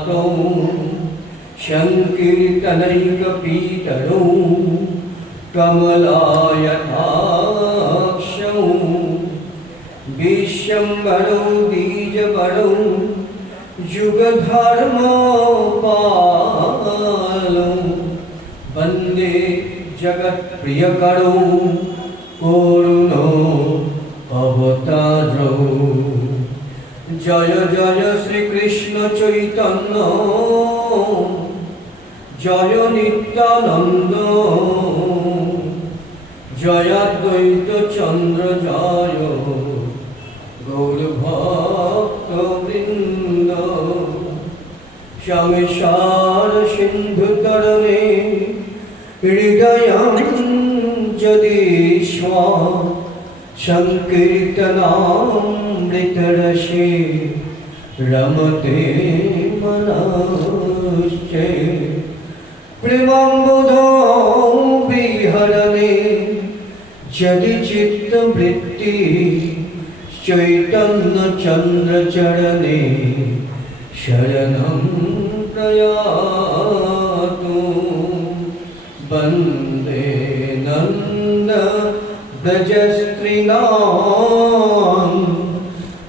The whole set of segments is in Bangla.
नाथौ संकीर्तनैकपीतरौ कमलायताक्षौ विश्वम्भरौ बीजवरौ युगधर्मपालौ वन्दे जगत्प्रियकरौ करुणो अवतारौ। जय जय श्री कृष्ण चैतन्य जय नित्यानंद जय द्वैत चंद्र जय गौरभक्तवृंद। संसार सिंधु तरणे हृदयंजलीष्व संकीर्तनामृतरसे रमते मनश्चे। प्रेमाम्बुधौ विहरणे यदि चित्तवृत्ति चैतन्य चंद्र चरणे शरणं प्रयातु। वन्दे नन्द ब्रजस्त्रीणां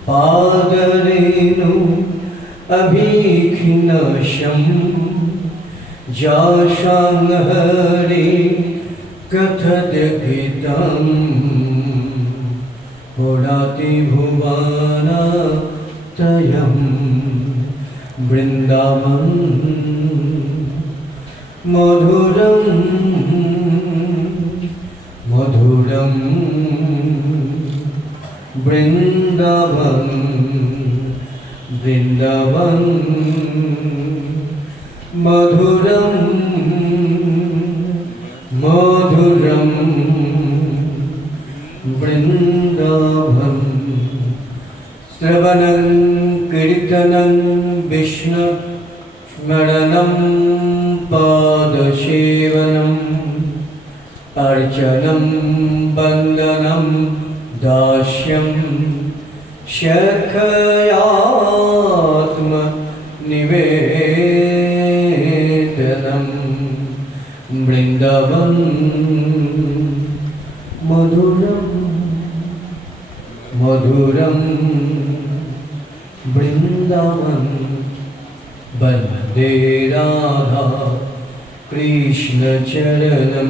पादरेणु अभिघ्नशं जाशां हरे कथद्गीतं पुराति भुवनत्रयं। वृन्दावन मधुरं मधुरं वृन्दावन वृन्दावन मधुरं मधुरं वृन्दावन। श्रवणं कीर्तनं विष्णु स्मरणं पादसेवनम् अर्चनं वन्दनं दास्यं शखयात्मनिवेदनं। वृन्दावन मधुरं मधुरं वृन्दावन। वन्दे राधा कृष्ण चरणं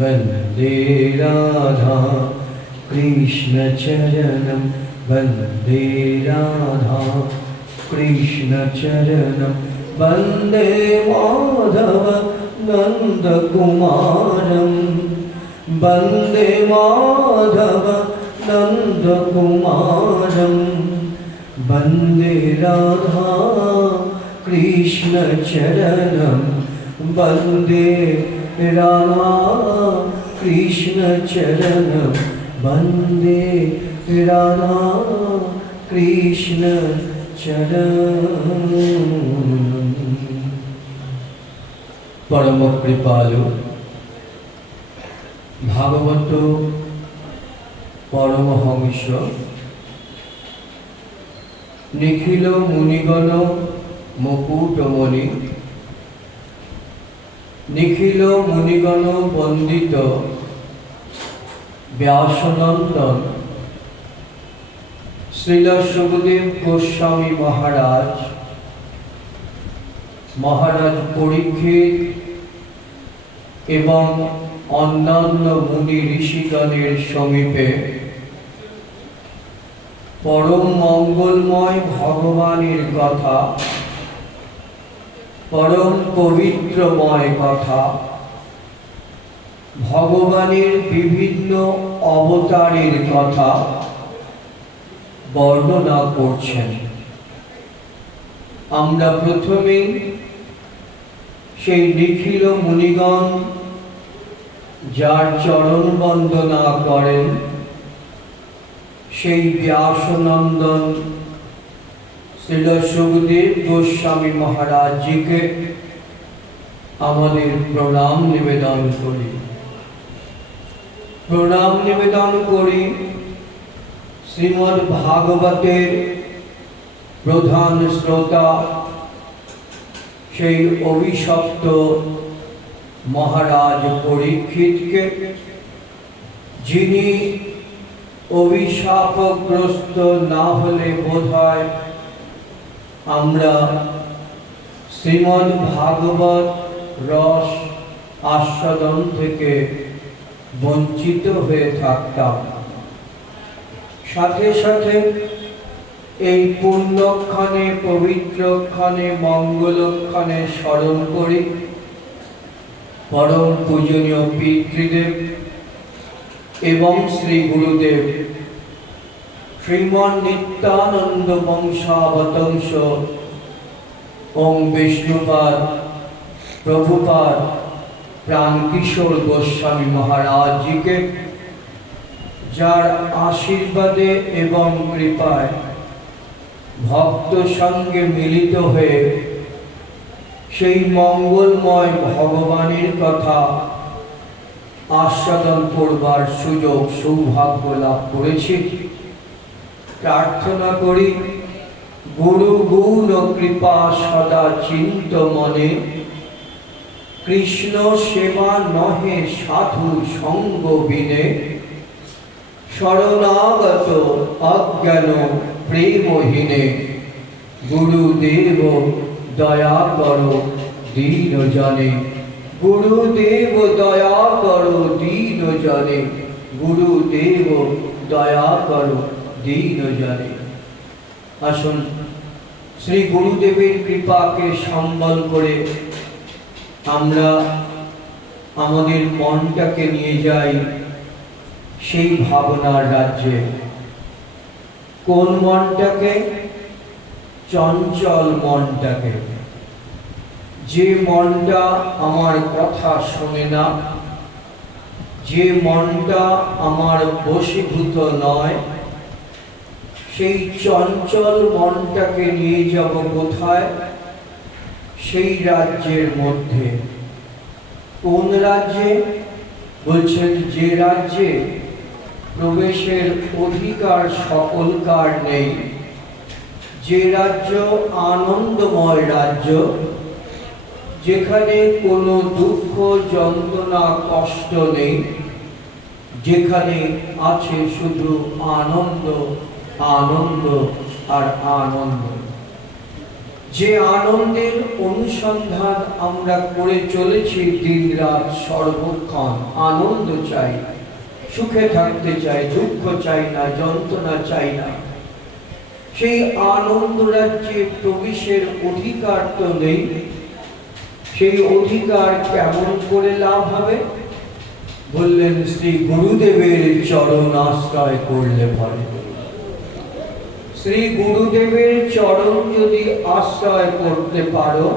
वन्दे राधा कृष्ण चरणं वन्दे राधा कृष्ण चरणं। वन्दे माधव नन्दकुमारं वन्दे माधव नन्दकुमारं। वन्दे राधा कृष्ण चरणं वन्दे राधा कृष्ण चरणं वन्दे राधा कृष्ण चरणं। परम कृपालु भागवत परमहंस निखिल मुनिगण मुकुटमणि निखिल मुनिगण वंदित व्यासनंदन श्रील सुखदेव गोस्वामी महाराज महाराज परीक्षित एवं अन्यान्य मुनि ऋषिगणेर समीपे परम मंगलमय भगवानेर कथा परम पवित्रमय कथा भगवानेर विभिन्न अवतारेर कथा वर्णना करछेन। आमरा प्रथमेई सेई निखिल मुनिगण जार चरण वंदना करें सेई व्यासनंदन श्रील सुखदेव गोस्वामी महाराज जी के आमादेर प्रणाम निवेदन करी। प्रणाम निवेदन करी श्रीमद् भागवतेर प्रधान श्रोता সেই অভিশপ্ত মহারাজ পরীক্ষিতকে, যিনি অভিশাপগ্রস্ত না হলে বোধহয় আমরা শ্রীমদ্ ভাগবত রস আস্বাদন থেকে বঞ্চিত হয়ে থাকতাম। সাথে সাথে এই পুণ্যক্ষণে, পবিত্রক্ষণে, মঙ্গলক্ষণে স্মরণ করি পরম পূজনীয় পিতৃদেব এবং শ্রী গুরুদেব শ্রীমন নিত্যানন্দ বংশাবতংশ ওং বিষ্ণুপাদ প্রভুপাদ প্রাণকিশোর গোস্বামী মহারাজজিকে, যার আশীর্বাদে এবং কৃপায় ভক্ত সঙ্গে মিলিত হয়ে সেই মঙ্গলময় ভগবানের কথা আস্বাদন করবার সুযোগ সৌভাগ্য লাভ করেছি। প্রার্থনা করি গুরু গুণ কৃপা সদা চিন্ত মনে, কৃষ্ণ সেবা নহে সাধু সঙ্গ বিনে, শরণাগত অজ্ঞান প্রেমহীনে, গুরুদেব দয়া করো দীন জনে, গুরুদেব দয়া করো দীন জনে, গুরুদেব দয়া করো দীন জনে। আসুন শ্রী গুরুদেবের কৃপাকে সম্বল করে আমরা আমাদের মনটাকে নিয়ে যাই সেই ভাবনার রাজ্যে। কোন মনটাকে? চঞ্চল মনটাকে, যে মনটা আমার কথা শোনে না, যে মনটা আমার বশীভূত নয়, সেই চঞ্চল মনটাকে নিয়ে যাব কোথায়? সেই রাজ্যের মধ্যে। কোন রাজ্যে? বলছেন যে রাজ্যে প্রবেশের অধিকার সকলকার নেই, যে রাজ্য আনন্দময় রাজ্য, যেখানে কোনো দুঃখ যন্ত্রণা কষ্ট নেই, যেখানে আছে শুধু আনন্দ আনন্দ আর আনন্দ। যে আনন্দের অনুসন্ধান আমরা করে চলেছি দিনরাত সর্বক্ষণ, আনন্দ চাই, সুখে থাকতে চাই, দুঃখ চাই না, যন্ত্রণা চাই না, সেই আনন্দ রাজ্যে প্রবেশের অধিকার তো নেই। সেই অধিকার কেমন করে লাভ হবে? বললেন শ্রী গুরুদেবের চরণ আশ্রয় করলে পরে। শ্রী গুরুদেবের চরণ যদি আশ্রয় করতে পারো,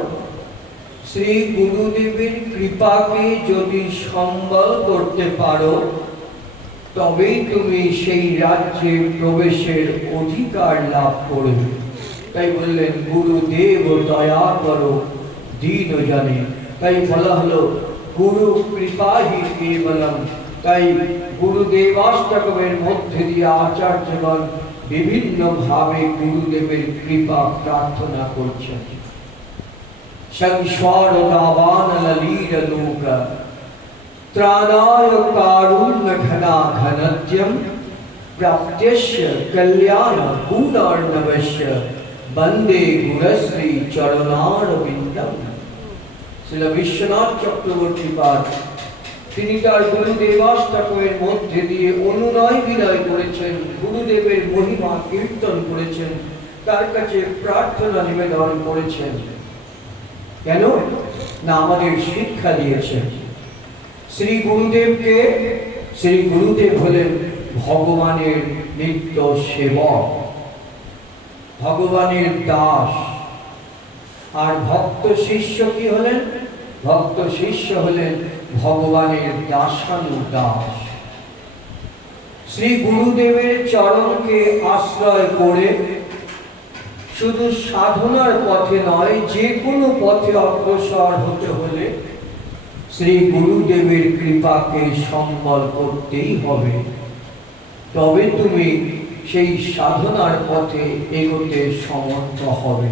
শ্রী গুরুদেবের কৃপাকে যদি সম্বল করতে পারো, তবেই তুমি সেই রাজ্যে প্রবেশের অধিকার লাভ করবে। তাই বললেন গুরুদেব দয়া করো দীন জনে। তাই বলা হলো গুরু কৃপাহি কেবলম। তাই গুরুদেবাষ্টকের মধ্যে দিয়ে আচার্যগণ বিভিন্ন ভাবে গুরুদেবের কৃপা প্রার্থনা করছেন। সংসার দাবান ললীল লোক ত্রাণায় কারুণ্য ঘনা ঘনত্যম প্রাপ্ত্যস্য কল্যাণ গুণার্ণবস্য বন্দে গুরশ্রী চরণারবিন্দম। শ্রীল বিশ্বনাথ চক্রবর্তী পাদ তিনি তার গুরুদেবাষ্টকের মধ্যে দিয়ে অনুনয় বিনয় করেছেন, গুরুদেবের মহিমা কীর্তন করেছেন, তার কাছে প্রার্থনা নিবেদন করেছেন। কেন না? আমাদের শিক্ষা দিয়েছেন শ্রী গুরুদেবকে। শ্রী গুরুদেব হলেন ভগবানের নিত্য সেবক, ভগবানের দাস। আর ভক্ত শিষ্য কি হলেন? ভক্ত শিষ্য হলেন ভগবানের দাসানুদাস। শ্রী গুরুদেবের চরণকে আশ্রয় করে শুধু সাধনার পথে নয়, যে কোনো পথে অগ্রসর হতে হলে শ্রী গুরুদেবের কৃপাকে সম্বল করতেই হবে। তবে তুমি সেই সাধনার পথে এগোতে সমর্থ হবে।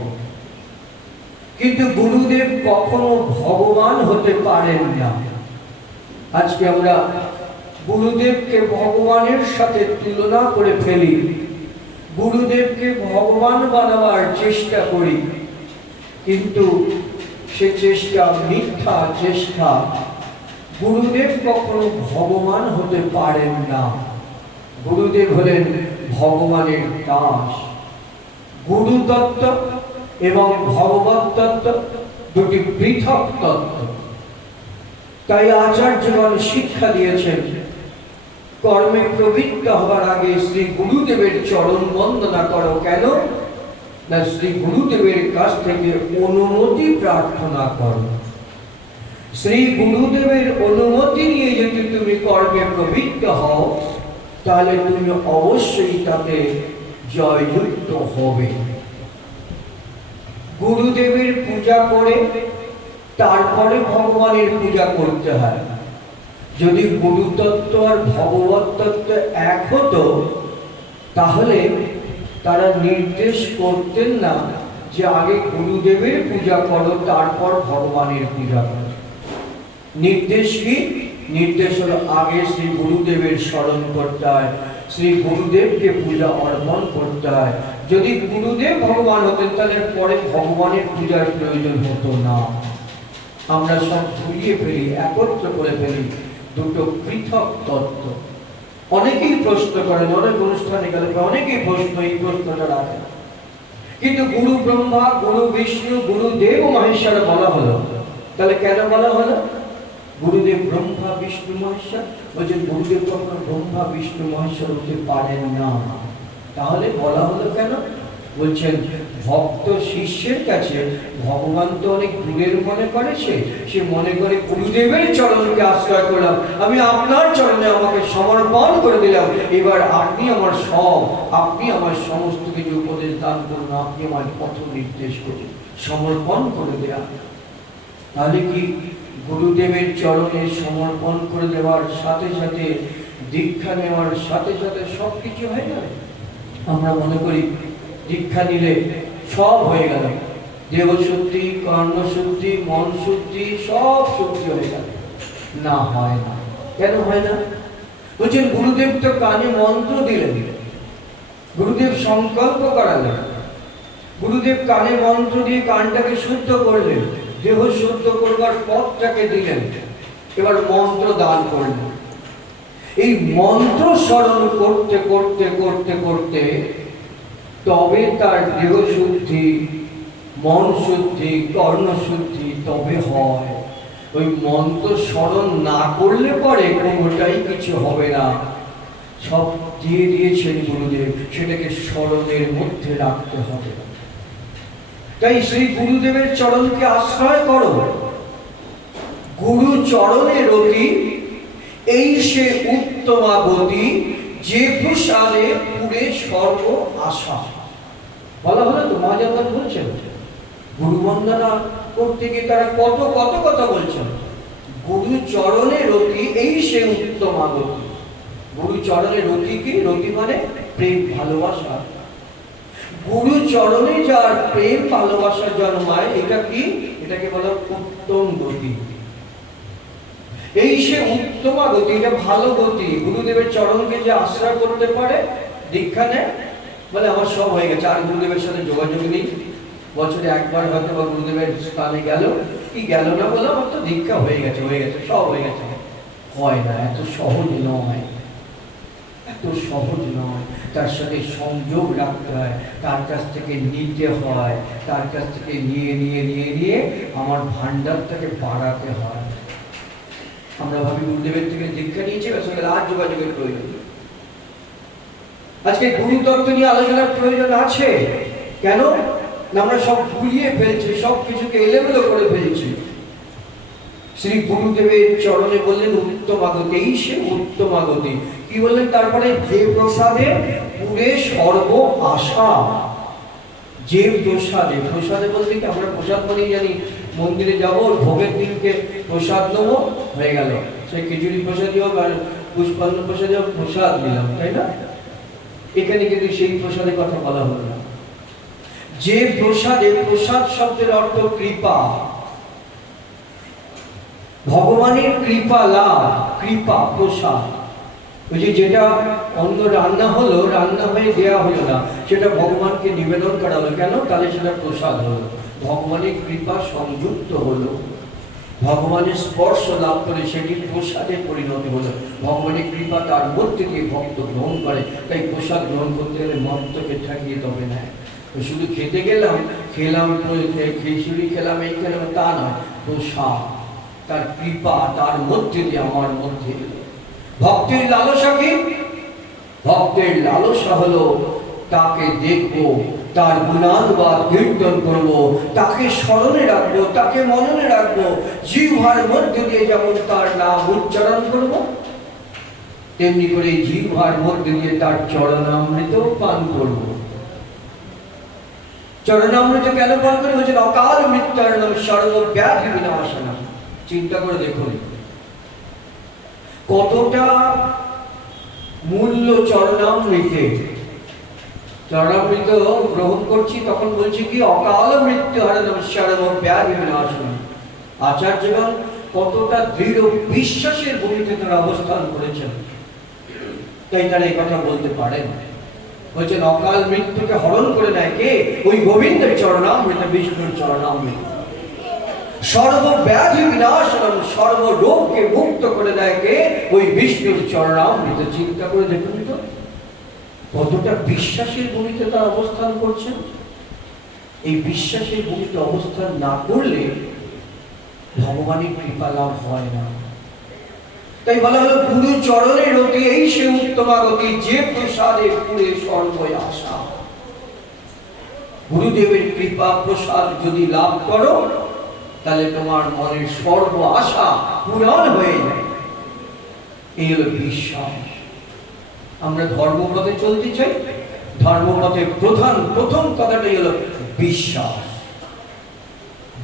কিন্তু গুরুদেব কখনো ভগবান হতে পারেন না। আজকে আমরা গুরুদেবকে ভগবানের সাথে তুলনা করে ফেলি, গুরুদেবকে ভগবান বানাবার চেষ্টা করি, কিন্তু সে চেষ্টা মিথ্যা চেষ্টা। গুরুদেব কখনো ভগবান হতে পারেন না। গুরুদেব হলেন ভগবানের দাস। গুরু তত্ত্ব এবং ভগবত তত্ত্ব দুটি পৃথক তত্ত্ব। তাই আচার্যগণ শিক্ষা দিয়েছেন, কর্মে প্রবৃত্ত হবার আগে শ্রী গুরুদেবের চরণ বন্দনা করো। কেন না, শ্রী গুরুদেবের কাছ থেকে অনুমতি প্রার্থনা করো। শ্রী গুরুদেবের অনুমতি নিয়ে যদি তুমি কর্মে প্রবৃত্ত হও, তাহলে তুমি অবশ্যই তাতে জয়যুক্ত হবে। গুরুদেবের পূজা করে তারপরে ভগবানের পূজা করতে হয়। যদি গুরুতত্ত্ব আর ভগবত তত্ত্ব এক হতো, তাহলে তারা নির্দেশ করতেন না যে আগে গুরুদেবের পূজা করো তারপর ভগবানের পূজা করো। নির্দেশ কি? নির্দেশ হলো আগে শ্রী গুরুদেবের স্মরণ করতে হয়, শ্রী গুরুদেবকে পূজা অর্পণ করতে হয়। যদি গুরুদেব ভগবান হতেন, তাহলে পরে ভগবানের পূজার প্রয়োজন হতো না। আমরা সব ভুলিয়ে ফেলি, একত্র করে ফেলি দুটো পৃথক তত্ত্ব। অনেকেই প্রশ্ন করেন, অনেক অনুষ্ঠানে গেলে অনেকেই এই প্রশ্নটা রাখেন, কিন্তু গুরু ব্রহ্মা, গুরু বিষ্ণু, গুরুদেব ও মহেশ্বর বলা হলো, তাহলে কেন বলা হলো গুরুদেব ব্রহ্মা বিষ্ণু মহেশ্বর? বলছেন গুরুদেব কখনো ব্রহ্মা বিষ্ণু মহেশ্বর হতে পারেন না। তাহলে বলা হলো কেন? বলছেন ভক্ত শিষ্যের কাছে ভগবান তো অনেক দূরের মনে করে, সে মনে করে গুরুদেবের চরণকে আশ্রয় করলাম, আমি আপনার চরণে আমাকে সমর্পণ করে দিলাম, এবার আপনি আমার সব, আপনি আমার সমস্ত কিছু উপদেশ দান করুন, আপনি আমার পথ নির্দেশ করুন, সমর্পণ করে দেয়া। তাহলে কি গুরুদেবের চরণে সমর্পণ করে দেওয়ার সাথে সাথে, দীক্ষা নেওয়ার সাথে সাথে সবকিছু হয়ে যাবে? আমরা মনে করি দীক্ষা নিলে সব হয়ে গেল, দেহ শুদ্ধি, কর্ণ শুদ্ধি, মন শুদ্ধি, সব শুদ্ধি হয়ে গেল। না, হয় না। কেন হয় না? বলছেন গুরুদেব তো কানে মন্ত্র দিলেন, গুরুদেব সংকল্প করালেন, গুরুদেব কানে মন্ত্র দিয়ে কানটাকে শুদ্ধ করলেন, দেহ শুদ্ধ করবার পথটাকে দিলেন, এবার মন্ত্র দান করলেন। এই মন্ত্র স্মরণ করতে করতে করতে করতে তবে তার দেহ শুদ্ধি, মন শুদ্ধি, কর্ণ শুদ্ধি তবে হয়। ওই মন্ত্র স্মরণ না করলে পরে কোনোটাই কিছু হবে না। সব দিয়ে দিয়েছেন গুরুদেব, সেটাকে স্মরণের মধ্যে রাখতে হবে। তাই শ্রী গুরুদেবের চরণকে আশ্রয় করো। গুরু চরণে রতি, এই সে উত্তমা গতি, যে প্রসাদে পুরে সর্ব আশা। বলা হলো তো, মহাজাগত বলছেন গুরু বন্দনা করতে গিয়ে তারা কত কত কথা বলছেন। গুরু চরণে রতি, এই সে উত্তমা গতি। গুরু চরণে রতি কি? রতি মানে প্রেম, ভালোবাসা। গুরু চরণে যার প্রেম ভালোবাসা জন্মায়, এটা কি? এটাকে বলা উত্তম গতি। এই সে উত্তমা গতি, এটা ভালো গতি। গুরুদেবের চরণকে যে আশ্রয় করতে পারে, দীক্ষা নেয়, বলে আমার সব হয়ে গেছে, আর গুরুদেবের সাথে যোগাযোগ নেই, বছরে একবার হয়তো বা গুরুদেবের স্থানে গেল, কি গেল না বলে আমার তো দীক্ষা হয়ে গেছে, সব হয়ে গেছে। হয় না, এত সহজ নয়, এত সহজ নয়। তার সাথে সংযোগ রাখতে হয়, তার কাছ থেকে নিতে হয়, তার কাছ থেকে নিয়ে নিয়ে নিয়ে নিয়ে আমার ভান্ডারটাকে বাড়াতে হয়। আমরা ভাবি গুরুদেবের থেকে দীক্ষা নিয়েছি, আসলে আর যোগাযোগের প্রয়োজন। আজকে গুরুতত্ত্ব নিয়ে আলোচনার প্রয়োজন আছে। কেন? আমরা সব ভুলিয়ে ফেলছি, সব কিছুকে এলোমেলো করে ফেলছি। শ্রী গুরুদেবের চরণে বললেন উত্তমাগতি, এই সে উত্তমাগতি। কি বললেন তারপরে? যে প্রসাদে পুরে সর্ব আশা। যে প্রসাদে, প্রসাদে বলতে কি আমরা প্রসাদ মানেই জানি মন্দিরে যাব, ভোগের দিনকে প্রসাদ নেবো, হয়ে গেল। সেই খিচুড়ি প্রসাদই হোক আর পুষ্পান্ন প্রসাদই হোক, প্রসাদ নিলাম, তাই না? এখানে কিন্তু সেই প্রসাদের কথা বলা হলো না। যে প্রসাদে, প্রসাদ শব্দের অর্থ কৃপা, ভগবানের কৃপা লাভ, কৃপা প্রসাদ। ওই যে যেটা অন্য রান্না হলো, রান্না হয়ে দেওয়া হলো না, সেটা ভগবানকে নিবেদন করা হলো, কেন? তাহলে সেটা প্রসাদ হলো, ভগবানের কৃপা সংযুক্ত হলো, ভগবানের স্পর্শ লাভ করে সেটি প্রসাদে পরিণত হলো। ভগবানের কৃপা তার মধ্যে দিয়ে ভক্ত গ্রহণ করে, তাই প্রসাদ গ্রহণ করতে গেলে মর্তকে ঠাকিয়ে তবে না। শুধু খেতে গেলাম, খেলাম, খিচুড়ি খেলাম, এই খেলাম, তা নয়, প্রসাদ তার কৃপা তার মধ্যে দিয়ে আমার মধ্যে এলো। ভক্তের লালসা কি? ভক্তের লালসা হলো তাকে দেখবো, তার গুণানুবাদ কীর্তন করবো, তাকে স্মরণে রাখবো, তাকে মননে রাখবো, জিহ্বার মধ্যে দিয়ে যেমন তার নাম উচ্চারণ করবো, তেমনি করে জিহ্বার মধ্যে দিয়ে তার চরণামৃত পান করবো। চরণামৃত কেন পান করে? বলছেন অকাল মৃত্যুর্ণম সর্বব্যাধি বিনাশনম। চিন্তা করে দেখুন কতটা মূল্য চরণামৃতে। চরণামৃত গ্রহণ করছি, তখন বলছি কি অকাল মৃত্যু হরণম সর্বব্যাধি বিনাশনম। আচার্যগণ কতটা দৃঢ় বিশ্বাসের ভূমিতে তারা অবস্থান করেছেন, তাই তারা এই কথা বলতে পারেন। বলছেন অকাল মৃত্যুকে হরণ করে নেয় কে? ওই গোবিন্দের চরণামৃত, বিষ্ণুর চরণামৃত। সর্বব্যাধি বিনাশনম, সর্বরোগকে মুক্ত করে দেয় কে? ওই বিষ্ণুর চরণামৃত। চিন্তা করে দেখুন তো কতটা বিশ্বাসের ভূমিতে তারা অবস্থান করছেন। এই বিশ্বাসের ভূমিতে অবস্থান না করলে ভগবানের কৃপা লাভ হয় না। তাই বলা হলো গুরু চরণের অতি এই সে উত্তমাগতি, যে প্রসাদে পুরে সর্বই আশা। গুরুদেবের কৃপা প্রসাদ যদি লাভ করো, তাহলে তোমার মনের সর্ব আশা পূরণ হয়ে যায়। এই হলো বিশ্বাস। আমরা ধর্মপথে চলতে চাই, ধর্মপথে প্রথম কথাটাই হলো বিশ্বাস।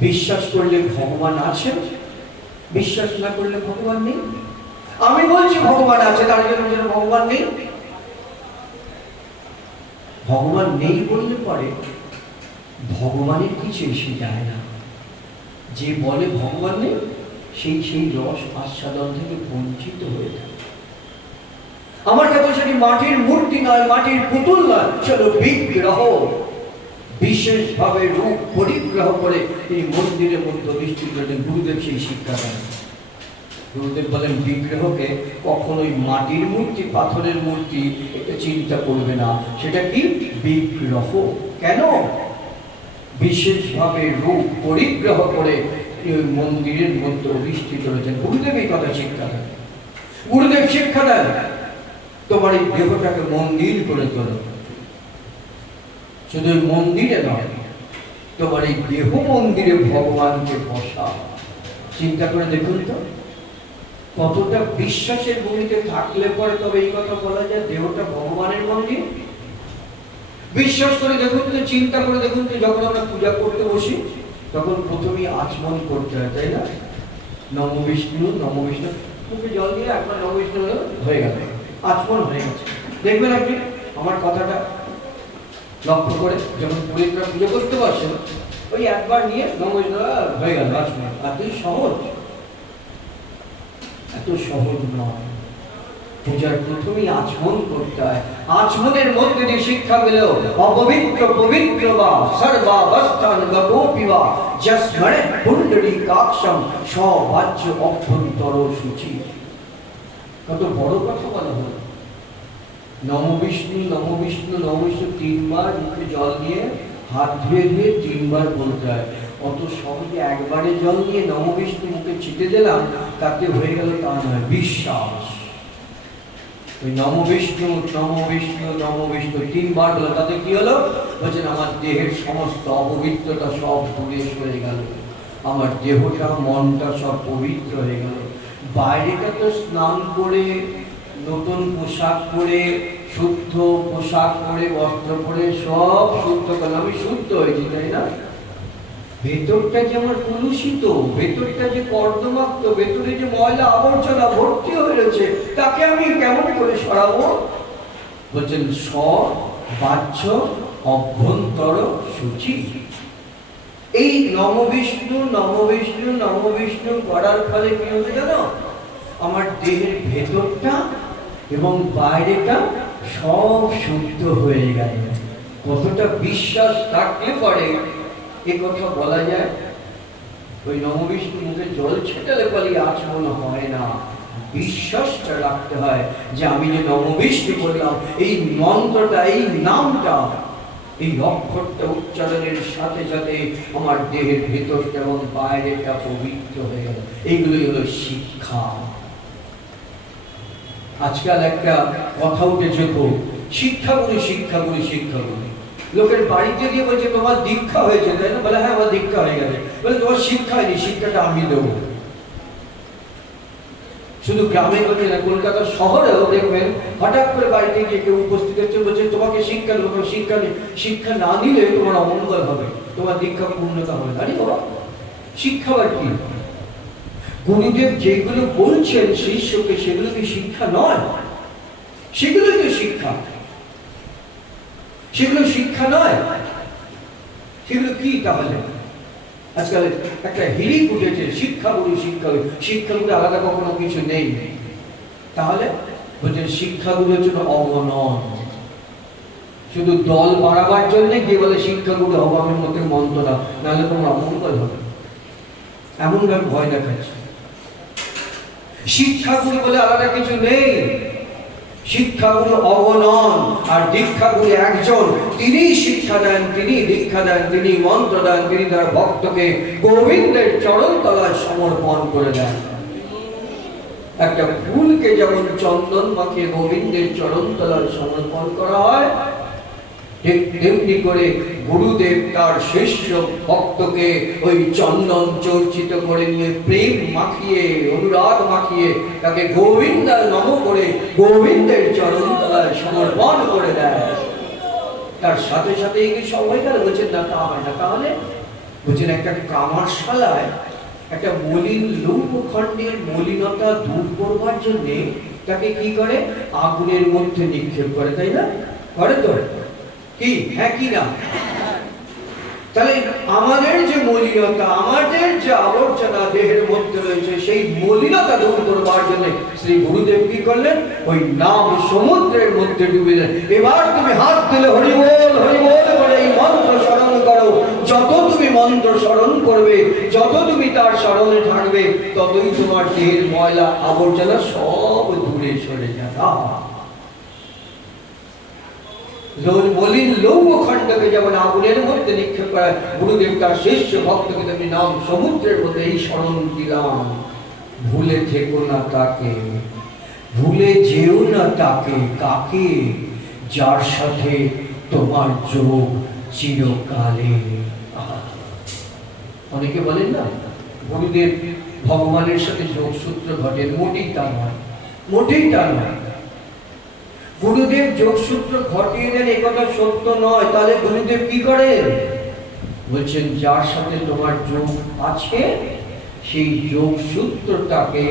বিশ্বাস করলে ভগবান আছেন, বিশ্বাস না করলে ভগবান নেই। আমি বলছি ভগবান আছে, তার জন্য ভগবান নেই। ভগবান নেই বললে পরে ভগবানের কিছু এসে যায় না। যে বলে ভগবান নেই, সেই রস আস্বাদন থেকে বঞ্চিত হয়ে যায়। আমার কাছে সেটি মাটির মূর্তি নয়, মাটির পুতুল নয়, সেটা বিগ্রহ। বিশেষভাবে রূপ পরিগ্রহ করে তিনি মন্দিরের মধ্যে অধিষ্ঠিত করেন। গুরুদেব সেই শিক্ষা দেন। গুরুদেব বলেন বিগ্রহকে কখনোই মাটির মূর্তি, পাথরের মূর্তি চিন্তা করবে না, সেটা কি? বিগ্রহ। কেন? বিশেষভাবে রূপ পরিগ্রহ করে ওই মন্দিরের মধ্যে অধিষ্ঠিত রয়েছেন। গুরুদেব এই কথা শিক্ষা দেন। গুরুদেব শিক্ষা দেন তোমার এই দেহটাকে মন্দির করে তোলো। শুধু মন্দিরে নয়, তোমার এই দেহ মন্দিরে ভগবানকে বসা। চিন্তা করে দেখুন তো কতটা বিশ্বাসের ভূমিতে থাকলে পরে তবে এই কথা বলা যায় দেহটা ভগবানের মন্দির। বিশ্বাস করে দেখুন তো, চিন্তা করে দেখুন তো, যখন আমরা পূজা করতে বসি তখন প্রথমেই আচমন করতে হয়, তাই না? নম বিষ্ণু, নম বিষ্ণু, মুখে জল দিয়ে একবার নম বিষ্ণু হয়ে গেল, আচমন হয়ে গেছে। দেখবেন আপনি আমার কথাটা লক্ষ্য করে, যখন পুরোহিতরা পুজো করতে বসেন ওই একবার নিয়ে নম বিষ্ণু হয়ে গেল আচমন। এতই সহজ, এত সহজ নয়। পূজার প্রথমেই আচমন করতে হয়। আচমনের মধ্যে দিয়ে শিক্ষা পেল অপবিত্র পবিত্র বা সর্বাবস্থান গতোপি বা যস্মরে পুণ্ডরীকাক্ষম সবাচ্য অভ্যন্তর সূচি। কত বড় কথা বলা হলো। নম বিষ্ণু, নম বিষ্ণু, নম বিষ্ণু তিনবার মুখে জল দিয়ে হাত ধুয়ে ধুয়ে তিনবার বলতে হয়। অত সহজে একবারে জল নিয়ে নম বিষ্ণু মুখে ছিটে দিলাম তাতে হয়ে গেল তা নয়, বিশ্বাস। ওই নম বিষ্ণু, নম বিষ্ণু, নম বিষ্ণু তিনবার বলো, তাতে কি হলো? বলছেন আমার দেহের সমস্ত অপবিত্রতা সব দূরে সরে গেল, আমার দেহটা মনটা সব পবিত্র হয়ে গেল। বাইরেটা তো স্নান করে, নতুন পোশাক পরে, শুদ্ধ পোশাক পরে, বস্ত্র পরে সব শুদ্ধ করলাম, আমি শুদ্ধ হয়েছি, তাই না? ভেতরটা যে আমার কলুষিত, ভেতরটা যে কর্দমাক্ত, ভেতরে যে ময়লা আবর্জনা ভর্তি হয়ে রয়েছে, তাকে আমি কেমন করে সরাবো? বলছেন স্ব বাহ্য অভ্যন্তর শুচি। এই নমবিষ্ণু নমবিষ্ণু নমবিষ্ণু করার ফলে কি হচ্ছে জানো? আমার দেহের ভেতরটা এবং বাইরেটা সব শুদ্ধ হয়ে গেল। কতটা বিশ্বাস থাকলে পরে এ কথা বলা যায়। ওই নমবিষ্ণু মুখে জল ছেটালে বলে আচমন হয় না, বিশ্বাসটা রাখতে হয় যে আমি যে নমবিষ্ণু বললাম, এই মন্ত্রটা, এই নামটা, এই অক্ষরটা উচ্চারণের সাথে সাথে আমার দেহের ভেতরটা এবং বাইরেটা পবিত্র হয়ে গেল। এইগুলোই হলো শিক্ষা। আজকাল একটা কথা উঠেছে খুব, শিক্ষাগুরু শিক্ষাগুরু শিক্ষাগুরু। লোকের বাড়িতে গিয়ে বলছে তোমার দীক্ষা হয়েছে, তাই না? বলে হ্যাঁ আমার দীক্ষা হয়ে গেছে। বলে তোমার শিক্ষা হয়নি, শিক্ষাটা আমি দেবো। শুধু গ্রামে বলছে না, কলকাতা শহরেও দেখবেন হঠাৎ করে বাড়িতে গিয়ে কেউ উপস্থিত হচ্ছে, বলছে তোমাকে শিক্ষা দেবো। শিক্ষা নেই, শিক্ষা না দিলে তোমার অমঙ্গল হবে, তোমার দীক্ষা পূর্ণতা হবে। জানি বাবা, শিক্ষা আবার কি? গুরুদেব যেগুলো বলছেন শিষ্যকে, সেগুলো কি শিক্ষা নয়? সেগুলোই তো শিক্ষা। সেগুলো শিক্ষা নয়, সেগুলো কি তাহলে? আজকাল একটা হিড়িক উঠেছে শিক্ষাগুরু শিক্ষাগুরু। শিক্ষাগুরু আলাদা কখনো কিছু নেই। তাহলে বলছেন শিক্ষাগুরু হচ্ছে অগণন, শুধু দল বাড়াবার জন্য গিয়ে বলে শিক্ষাগুরু অভাবের মধ্যে মন্ত্র না, নাহলে তোমার অমঙ্গল হবে, এমন ভাবে ভয় দেখাচ্ছে। শিক্ষাগুরু বলে আলাদা কিছু নেই। শিক্ষাগুরু অগণন, আর দীক্ষাগুরু একজন। তিনি শিক্ষা দেন, তিনি দীক্ষা দেন, তিনি মন্ত্র দেন, তিনি তার ভক্তকে গোবিন্দের চরণ তলায় সমর্পণ করে দেন। একটা ফুলকে যেমন চন্দন মাখিয়ে গোবিন্দের চরণ তলায় সমর্পণ করা হয়, ঠিক তেমনি করে গুরুদেব তার শিষ্য ভক্তকে ওই চন্দন চর্চিত করে নিয়ে প্রেম মাখিয়ে, অনুরাগ মাখিয়ে তাকে গোবিন্দার নম করে গোবিন্দের চরণ তলায় সমর্পণ করে দেয়। তার সাথে সাথে কি সবাই গেল? বলছেন না, তা হয় না। তাহলে বলছেন একটা কামারশালায় একটা মলিন লৌহখণ্ডের মলিনতা দূর করবার জন্যে তাকে কি করে? আগুনের মধ্যে নিক্ষেপ করে, তাই না? করে তো কি? হ্যাঁ কি না? তাহলে আমাদের যে মলিনতা, আমাদের যে আবর্জনা দেহের মধ্যে রয়েছে, সেই মলিনতা দূর করবার জন্য শ্রী গুরুদেব কি করলেন? ওই নাম সমুদ্রের মধ্যে ডুবে দেন। এবার তুমি হাত দিলে হরিবোল হরিবোল বলে এই মন্ত্র স্মরণ করো। যত তুমি মন্ত্র স্মরণ করবে, যত তুমি তার স্মরণে থাকবে, ততই তোমার দেহের ময়লা আবর্জনা সব দূরে সরে যাবে। মলিন লৌহখণ্ডকে যেমন আগুনের মধ্যে নিক্ষেপ করা, গুরুদেব তার শিষ্য ভক্তকে তেমনি নাম সমুদ্রের মধ্যে এই স্মরণ দিলাম। ভুলে থেকো না তাকে, ভুলে যেও না তাকে। কাকে? যার সাথে তোমার যোগ চিরকালে। অনেকে বলেন না গুরুদেব ভগবানের সাথে যোগসূত্র ঘটে, মোটেই তা নয়, মোটেই তা নয়। গুরুদেব যোগসূত্র ঘটিয়ে দেন, একথা সত্য নয়। তাহলে গুরুদেব কি করেন? বলছেন যার সাথে তোমার যোগ আছে, সেই যোগসূত্রটাকে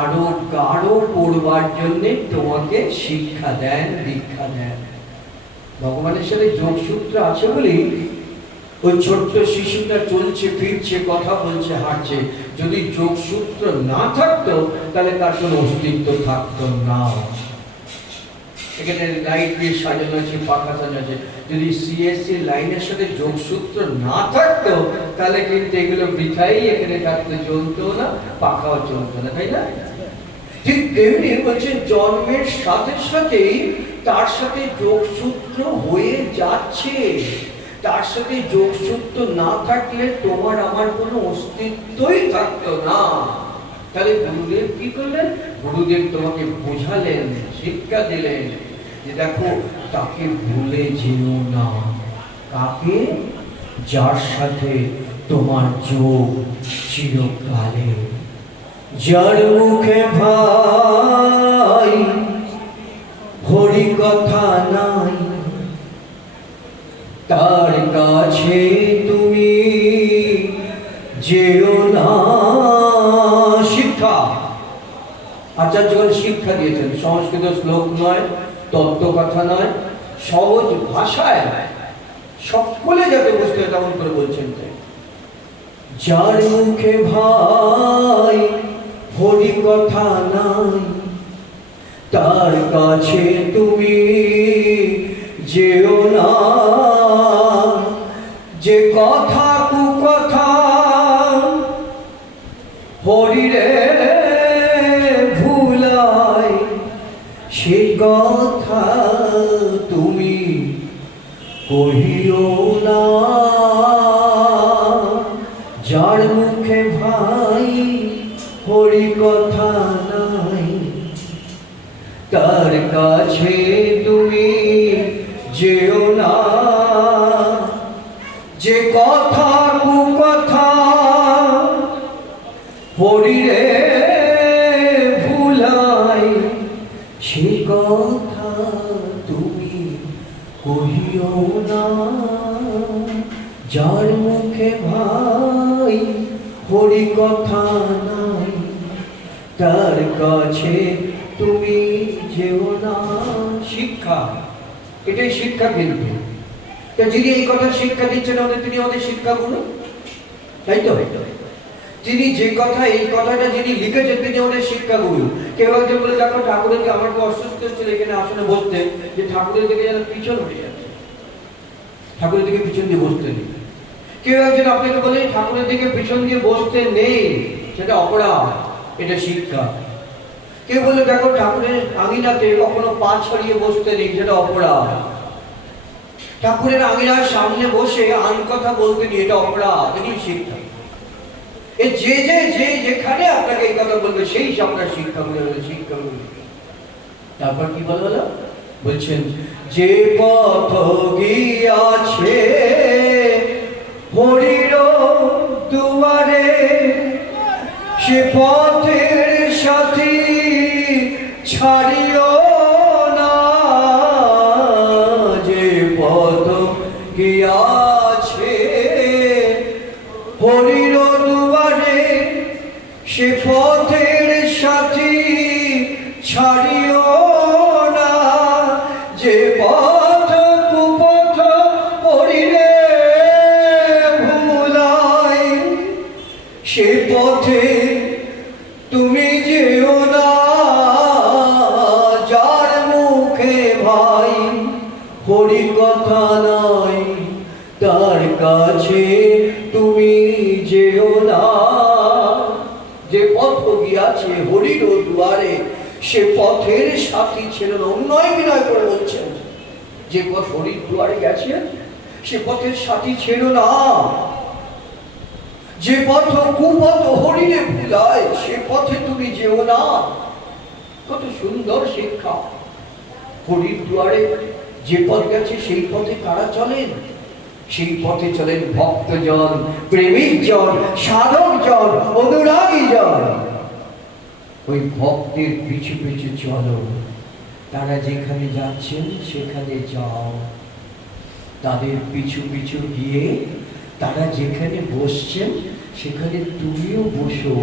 আরো গাঢ় করবার জন্য তোমাকে শিক্ষা দেন, দীক্ষা দেন। ভগবানের সাথে যোগসূত্র আছে বলেই ওই ছোট্ট শিশুটা চলছে, ফিরছে, কথা বলছে, হাঁটছে। যদি যোগসূত্র না থাকতো তাহলে তার কোনো অস্তিত্ব থাকতো না। এখানে লাইট দিয়ে সাজানো আছে, পাখা সাজানো আছে। যদি সিএসসি লাইনের সাথে যোগসূত্র না থাকতো তাহলে কিন্তু এগুলো বৃথাই এখানে থাকতো, জ্বলতো না, পাখাও চলতো না, তাই না? ঠিক তেমনি বলছেন জন্মের সাথে সাথেই তার সাথে যোগসূত্র হয়ে যাচ্ছে। তার সাথে যোগসূত্র না থাকলে তোমার আমার কোনো অস্তিত্বই থাকতো না। তাহলে গুরুদেব কি করলেন? গুরুদেব তোমাকে বোঝালেন, শিক্ষা দিলেন যে দেখো তাকে ভুলে যেও না। কাকে? যার সাথে তোমার যোগ চিরকালে। যার মুখে ভাই হরি কথা নাই, তার কাছে তুমি যেও না। শিক্ষা, আচার্যগণ শিক্ষা দিয়েছেন। সংস্কৃত শ্লোক নয়, তত্ত্ব কথা নয়, সহজ ভাষায় সকলে যাতে বুঝতে হয় তেমন করে বলছেন। যার মুখে ভাই হরি কথা নাই, তার কাছে তুমি যেও না। যে কথা কুকথা হরিরে ভুলায়, সে কথা তুমি কহিও না। যার মুখে ভাই হরি কথা নাই, তার কাছে তুমি যেও না। যে কথা কুকথা হরিরে ভুলাই, সে কথা তুমি কহিও না। যার মুখে ভাই হরি কথা নাই, তার কাছে তুমি যেও না। শিক্ষা, এটাই শিক্ষা। কিন্তু যিনি এই কথা শিক্ষা দিচ্ছেন আমাদের, তিনি আমাদের শিক্ষাগুরু, তাই তো? তিনি যে কথা, এই কথাটা যিনি লিখেছেন, তিনি আমাদের শিক্ষাগুরু। কেউ একজন বলে, দেখো ঠাকুরের যে আমার খুব অসুস্থ হচ্ছিল এখানে আসনে বসতে, যে ঠাকুরের দিকে যেন পিছন হয়ে যাচ্ছে, ঠাকুরের দিকে পিছন দিয়ে বসতে নেই। কেউ একজন আপনাকে বলে ঠাকুরের দিকে পিছন দিয়ে বসতে নেই, সেটা অপরাধ, এটা শিক্ষা। কেউ বলে দেখো ঠাকুরের আঙিনাতে কখনো পা ছড়িয়ে বসতে নেই, সেটা অপরাধ। ঠাকুরের আঙিনার সামনে বসে আন কথা বলতে নেই, এটা অপরাধ, এটি শিক্ষা। যে যে যে যেখানে আপনাকে এই কথা বলবে, সেই আপনার শিক্ষা বলে শিক্ষা বলে। তারপর কি বলা বলছেন, যে পথ গিয়াছে হরির দুয়ারে, সে পথের সাথী ছাড়িও না। যে পথ গিয়াছে হরির দুয়ারে, সে পথের সাথী ছাড়িও না। যে পথ কুপথ হরিরে ভুলাই, সে পথে তুমি যেও না। যার মুখে ভাই হরি কথা নাই, তার কাছে তুমি যেও না। যে পথ গিয়াছে হরির দুয়ারে, সে পথের সাথী ছিল না। অন্যয় বিনয় করে বলছেন, যে পথ হরির দুয়ারে গেছে, সে পথের সাথী ছিল না। যে পথ কুপথ হরিরে ভুলায়, সে পথে তুমি যেও না। কত সুন্দর শিক্ষা। হরির দুয়ারে যে পথ গেছে, সেই পথে কারা চলেন? সেই পথে চলেন ভক্তজন, প্রেমিক জন, সাধক জন, অনুরাগী জন। ওই ভক্তের পিছু পিছু চলো, তারা যেখানে যাচ্ছেন সেখানে যাও। তাদের পিছু পিছু গিয়ে তারা যেখানে বসছেন সেখানে তুমিও বসো।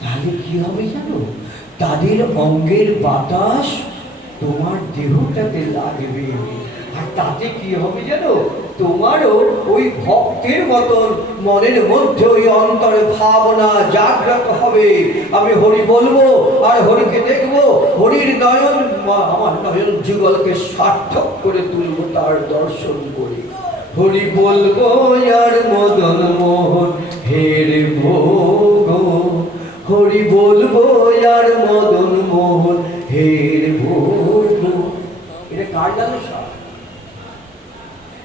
তাহলে কি হবে জানো? তাদের অঙ্গের বাতাস তোমার দেহটাতে লাগবে, আর তাতে কি হবে জানো? তোমারও ওই ভক্তের মতন মনের মধ্যে ওই অন্তরে ভাবনা জাগ্রত হবে। আমি হরি বলবো আর হরিকে দেখবো, হরির নয়ন, আমার নয়ন যুগলকে সার্থক করে তুলবো তার দর্শন করে। হরি বলবো আর মদন মোহন হের ভোগ, হরি বলবো আর মদন মোহন হের ভোগ। এটা কার লালসা?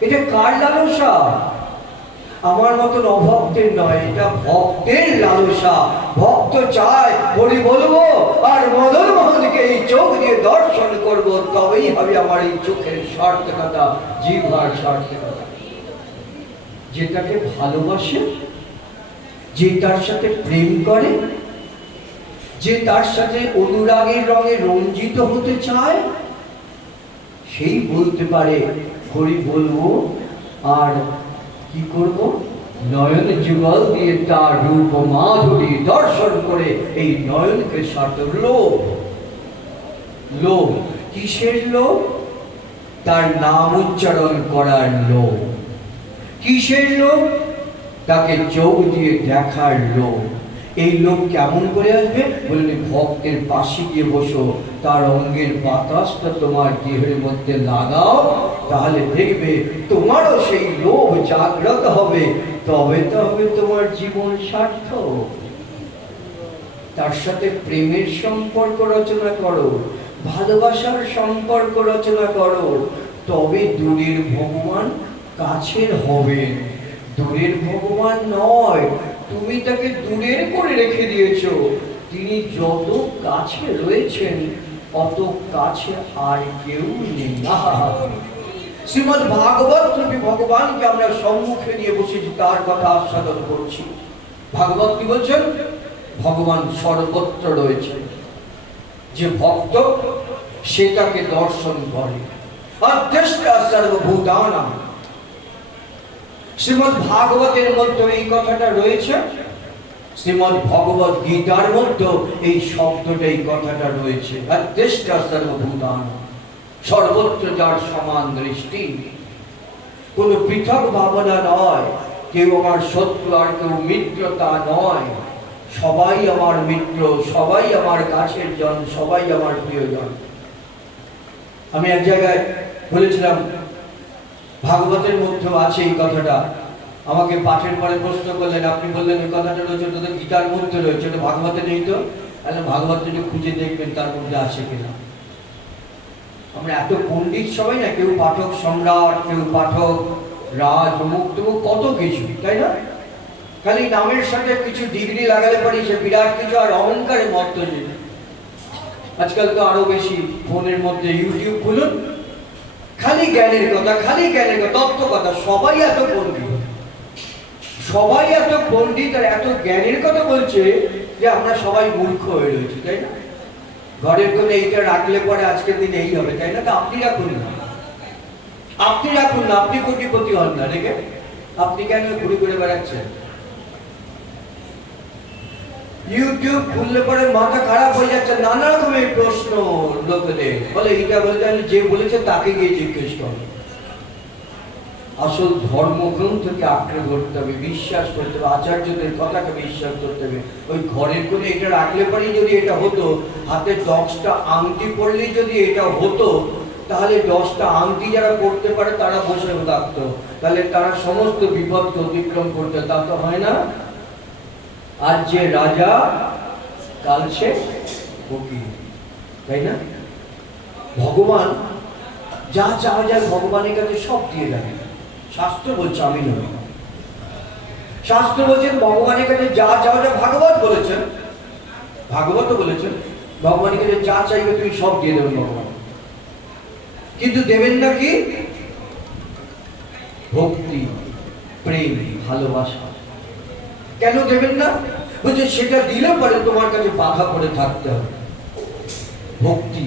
এটা কার লালসা? আমার মতন অভক্তের নয়, এটা ভক্তের লালসা। ভক্ত চায় হরি বলবো আর মদন মোহনকে এই চোখ দিয়ে দর্শন করব, তবেই হবে আমার এই চোখের সার্থকতা, জিহ্বার সার্থকতা। যে তাকে ভালোবাসে, যে তার সাথে প্রেম করে, যে তার সাথে অনুরাগের রঙে রঞ্জিত হতে চায়, সেই বলতে পারে হরি বলবো আর কি করব? নয়ন যুগল দিয়ে তার রূপ মাধুরী দর্শন করে এই নয়নকে সার্থক। লোভ, লোভ কিসের লোভ? তার নাম উচ্চারণ করার লোভ। কিসের লোভ? তাকে চোখ দিয়ে দেখার লোভ। এই লোক কেমন করে আসবে? বললেন ভক্তের পাশে গিয়ে বসো, তার অঙ্গের বাতাসটা তোমার দেহের মধ্যে লাগাও, তাহলে দেখবে তোমারও সেই লোভ জাগ্রত হবে, তবে তবে তোমার জীবন সার্থক। তার সাথে প্রেমের সম্পর্ক রচনা করো, ভালোবাসার সম্পর্ক রচনা করো, তবে দূরের ভগবান কাছের হবেন। দূরের ভগবান নয়, তুমি তাকে দূরের করে রেখে দিয়েছো। তিনি যত কাছে রয়েছেন অত কাছে আর কেউ নেই। শ্রীমদ্ ভাগবত রূপী ভগবানকে আমরা সম্মুখে নিয়ে বসেছি, তার কথা আস্বাদন করছি। ভাগবত কি বলছেন? ভগবান সর্বত্র রয়েছে। যে ভক্ত সে তাকে দর্শন করে। অদ্রষ্টা সর্বভূতানাং। শ্রীমদ্ ভাগবতের মধ্যে এই কথাটা রয়েছে, শ্রীমদ্ ভগবত গীতার মধ্যে এই শব্দটা, এই কথাটা রয়েছে। অদ্রষ্টা সর্বভূতানাং, সর্বত্র যার সমান দৃষ্টি। কোন পৃথক ভাবনা নয়, কেউ আমার শত্রু আর কেউ মিত্র তা নয়। সবাই আমার মিত্র, সবাই আমার কাছের জন, সবাই আমার প্রিয়জন। আমি এক জায়গায় বলেছিলাম, ভাগবতের মধ্যে আছে এই কথাটা। আমাকে পাঠের পরে প্রশ্ন করলেন, আপনি বললেন ওই কথাটা রয়েছে, ওটা তো গীতার মধ্যে রয়েছে, ওটা ভাগবতে নেই তো? ভাগবতটা একটু খুঁজে দেখবেন তার মধ্যে আছে কিনা। আমরা এত পণ্ডিত সবাই না, কেউ পাঠক সম্রাট, কেউ পাঠক রাজ, অমুক তমুক কত কিছু, তাই না? খালি নামের সাথে কিছু ডিগ্রি লাগালে পারি সে বিরাট কিছু, আর অহংকারে মত্ত। আজকাল তো আরো বেশি, ফোনের মধ্যে ইউটিউব খুলুন, খালি জ্ঞানের কথা, খালি জ্ঞানের কথা, তত্ত্ব কথা। সবাই এত পণ্ডিত, সবাই এত পণ্ডিত আর এত জ্ঞানের কথা বলছে যে আমরা সবাই মূর্খ হয়ে রয়েছি, তাই না? ঘরের কোণে এইটা রাখলে পরে আজকের দিনে এই হবে, তাই না? তো আপনি রাখুন না, আপনি রাখুন না, আপনি কোটিপতি হন না, রেখে আপনি কেন ঘুরে ঘুরে বেড়াচ্ছেন? ইউটিউব খুললে পরে মাথা খারাপ হয়ে যাচ্ছে, নানা রকমের প্রশ্ন লোকেদের। বলে এইটা বলতে, যে বলেছে তাকে গিয়ে জিজ্ঞেস করো। আসল ধর্মগ্রন্থকে আঁকড়ে ধরতে হবে, বিশ্বাস করতে হবে, আচার্যদের কথাকে বিশ্বাস করতে হবে। ওই ঘরের কোণে এটা রাখলে পরেই যদি এটা হতো, হাতে 10টা আংটি পড়লেই যদি এটা হতো, তাহলে 10টা আংটি যারা পড়তে পারে তারা বসে থাকতো, তাহলে তারা সমস্ত বিপদকে অতিক্রম করতে। তা তো হয় না। আজ যে রাজা কাল সে ফকির, তাই না? ভগবান যা চাওয়া যায় ভগবানের কাছে সব দিয়ে দেন। শাস্ত্র বলছে, আমি নই। শাস্ত্র বলছেন ভগবানের কাছে যা চাওয়া যায়, ভাগবত বলেছেন, ভাগবত বলেছেন ভগবানের কাছে যা চাইবে তুমি সব দিয়ে দেবেন ভগবান। কিন্তু দেবেন না কি? ভক্তি, প্রেম, ভালোবাসা। কেন দেবেন না? বলছে সেটা দিলে পরে তোমার কাছে বাধা পড়ে থাকতে হবে। ভক্তি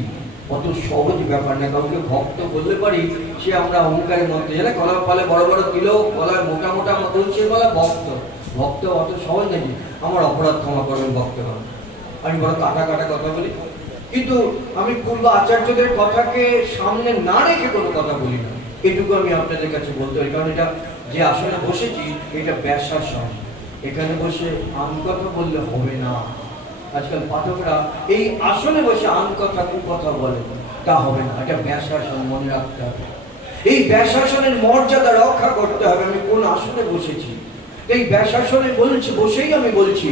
অত সহজ ব্যাপার না। কাউকে ভক্ত বললে পারি সে আমরা অহংকারের মধ্যে, জানে গলার ফলে বড় বড় দিল, গলায় মোটা মোটা মতন, সে বলা ভক্ত। ভক্ত অত সহজ নাকি? আমার অপরাধ ক্ষমা করবেন ভক্ত নয়, আমি বড় কাটা কাটা কথা বলি। কিন্তু আমি পূর্ব আচার্যদের কথাকে সামনে না রেখে কোনো কথা বলি না, এটুকু আমি আপনাদের কাছে বলতে পারি। কারণ এটা যে আসলে বসেছি, এটা ব্যাসাসন। এখানে বসে আন কথা বললে হবে না। আজকাল পাঠকরা এই আসনে বসে আন কথা কুকথা বলে, তা হবে না। এটা ব্যাসাসন, মনে রাখতে হবে। এই ব্যাসাসনের মর্যাদা রক্ষা করতে হবে। আমি কোন আসনে বসেছি, এই ব্যাসাসনে বসেই আমি বলছি,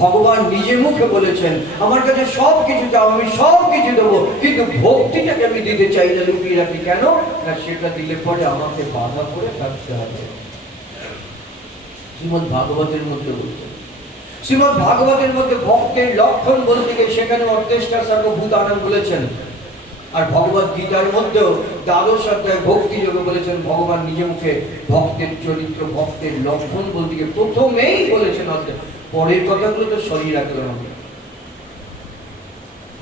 ভগবান নিজে মুখে বলেছেন আমার কাছে সব কিছু চাও, আমি সব কিছু দেবো, কিন্তু ভক্তিটাকে আমি দিতে চাই না, লুকিয়ে রাখি। কেন না? সেটা দিলে পরে আমাকে বাধা করে থাকতে হবে। শ্রীমদ্ ভাগবতের মধ্যে বলছে, শ্রীমদ্ ভাগবতের মধ্যে ভক্তের লক্ষণ বলতে গিয়ে সেখানে অর্ধেষ্টা সর্বভূতানাং বলেছেন। আর ভগবত গীতার মধ্যেও 12 অধ্যায় ভক্তি যোগে বলেছেন, ভগবান নিজে মুখে ভক্তের চরিত্র, ভক্তের লক্ষণ বলতে গিয়ে প্রথমেই বলেছেন অধ্যায়। পরের কথাগুলো তো সরিয়ে রাখলাম আমি।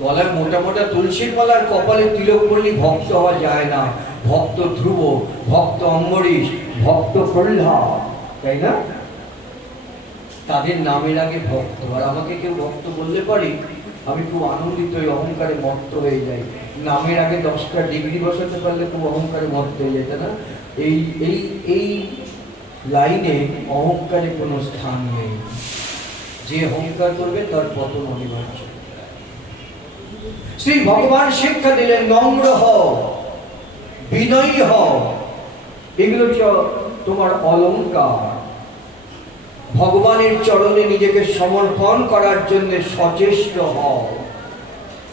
গলায় মোটা মোটা তুলসীর মালার কপালে তিলক পড়লে ভক্ত হওয়া যায় না। ভক্ত ধ্রুব, ভক্ত অম্বরীশ, ভক্ত প্রহ্লাদ, তাই না? তাদের নামের আগে ভক্ত। আর আমাকে কেউ ভক্ত বললে পারি আমি খুব আনন্দিত হয়ে অহংকারে মত্ত হয়ে যাই। নামের আগে 10টা ডিগ্রি বসাতে পারলে খুব অহংকারে মরতে যেত না। এই এই এই লাইনে অহংকারে কোনো স্থান নেই। যে অহংকার করবে তার পতন অনিবার্য। শ্রী ভগবান শিক্ষা দিলেন নম্র হও, বিনয়ী হও, এগুলো তোমার অলংকার। ভগবানের চরণে নিজেকে সমর্পণ করার জন্য সচেষ্ট হও।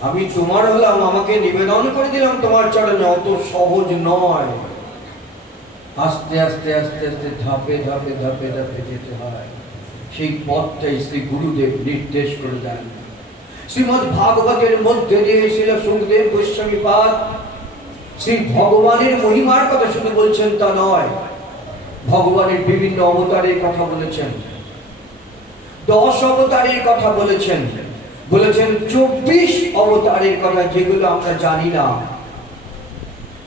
আমি তোমার হলাম, আমাকে নিবেদন করে দিলাম তোমার চরণে, অত সহজ নয়। আস্তে আস্তে আস্তে আস্তে ধাপে ধাপে ধাপে ধাপে যেতে হয়। সেই পথটাই শ্রী গুরুদেব নির্দেশ করে দেন। শ্রীমদ্ ভাগবতের মধ্যে দিয়ে ছিল সুখদেব গোস্বামী পাদ শ্রী ভগবানের মহিমার কথা শুধু বলছেন তা নয়, ভগবানের বিভিন্ন অবতারের কথা বলেছেন, 10 অবতারের কথা বলেছেন, বলেছেন 24 অবতারের কথা, যেগুলো আমরা জানি না।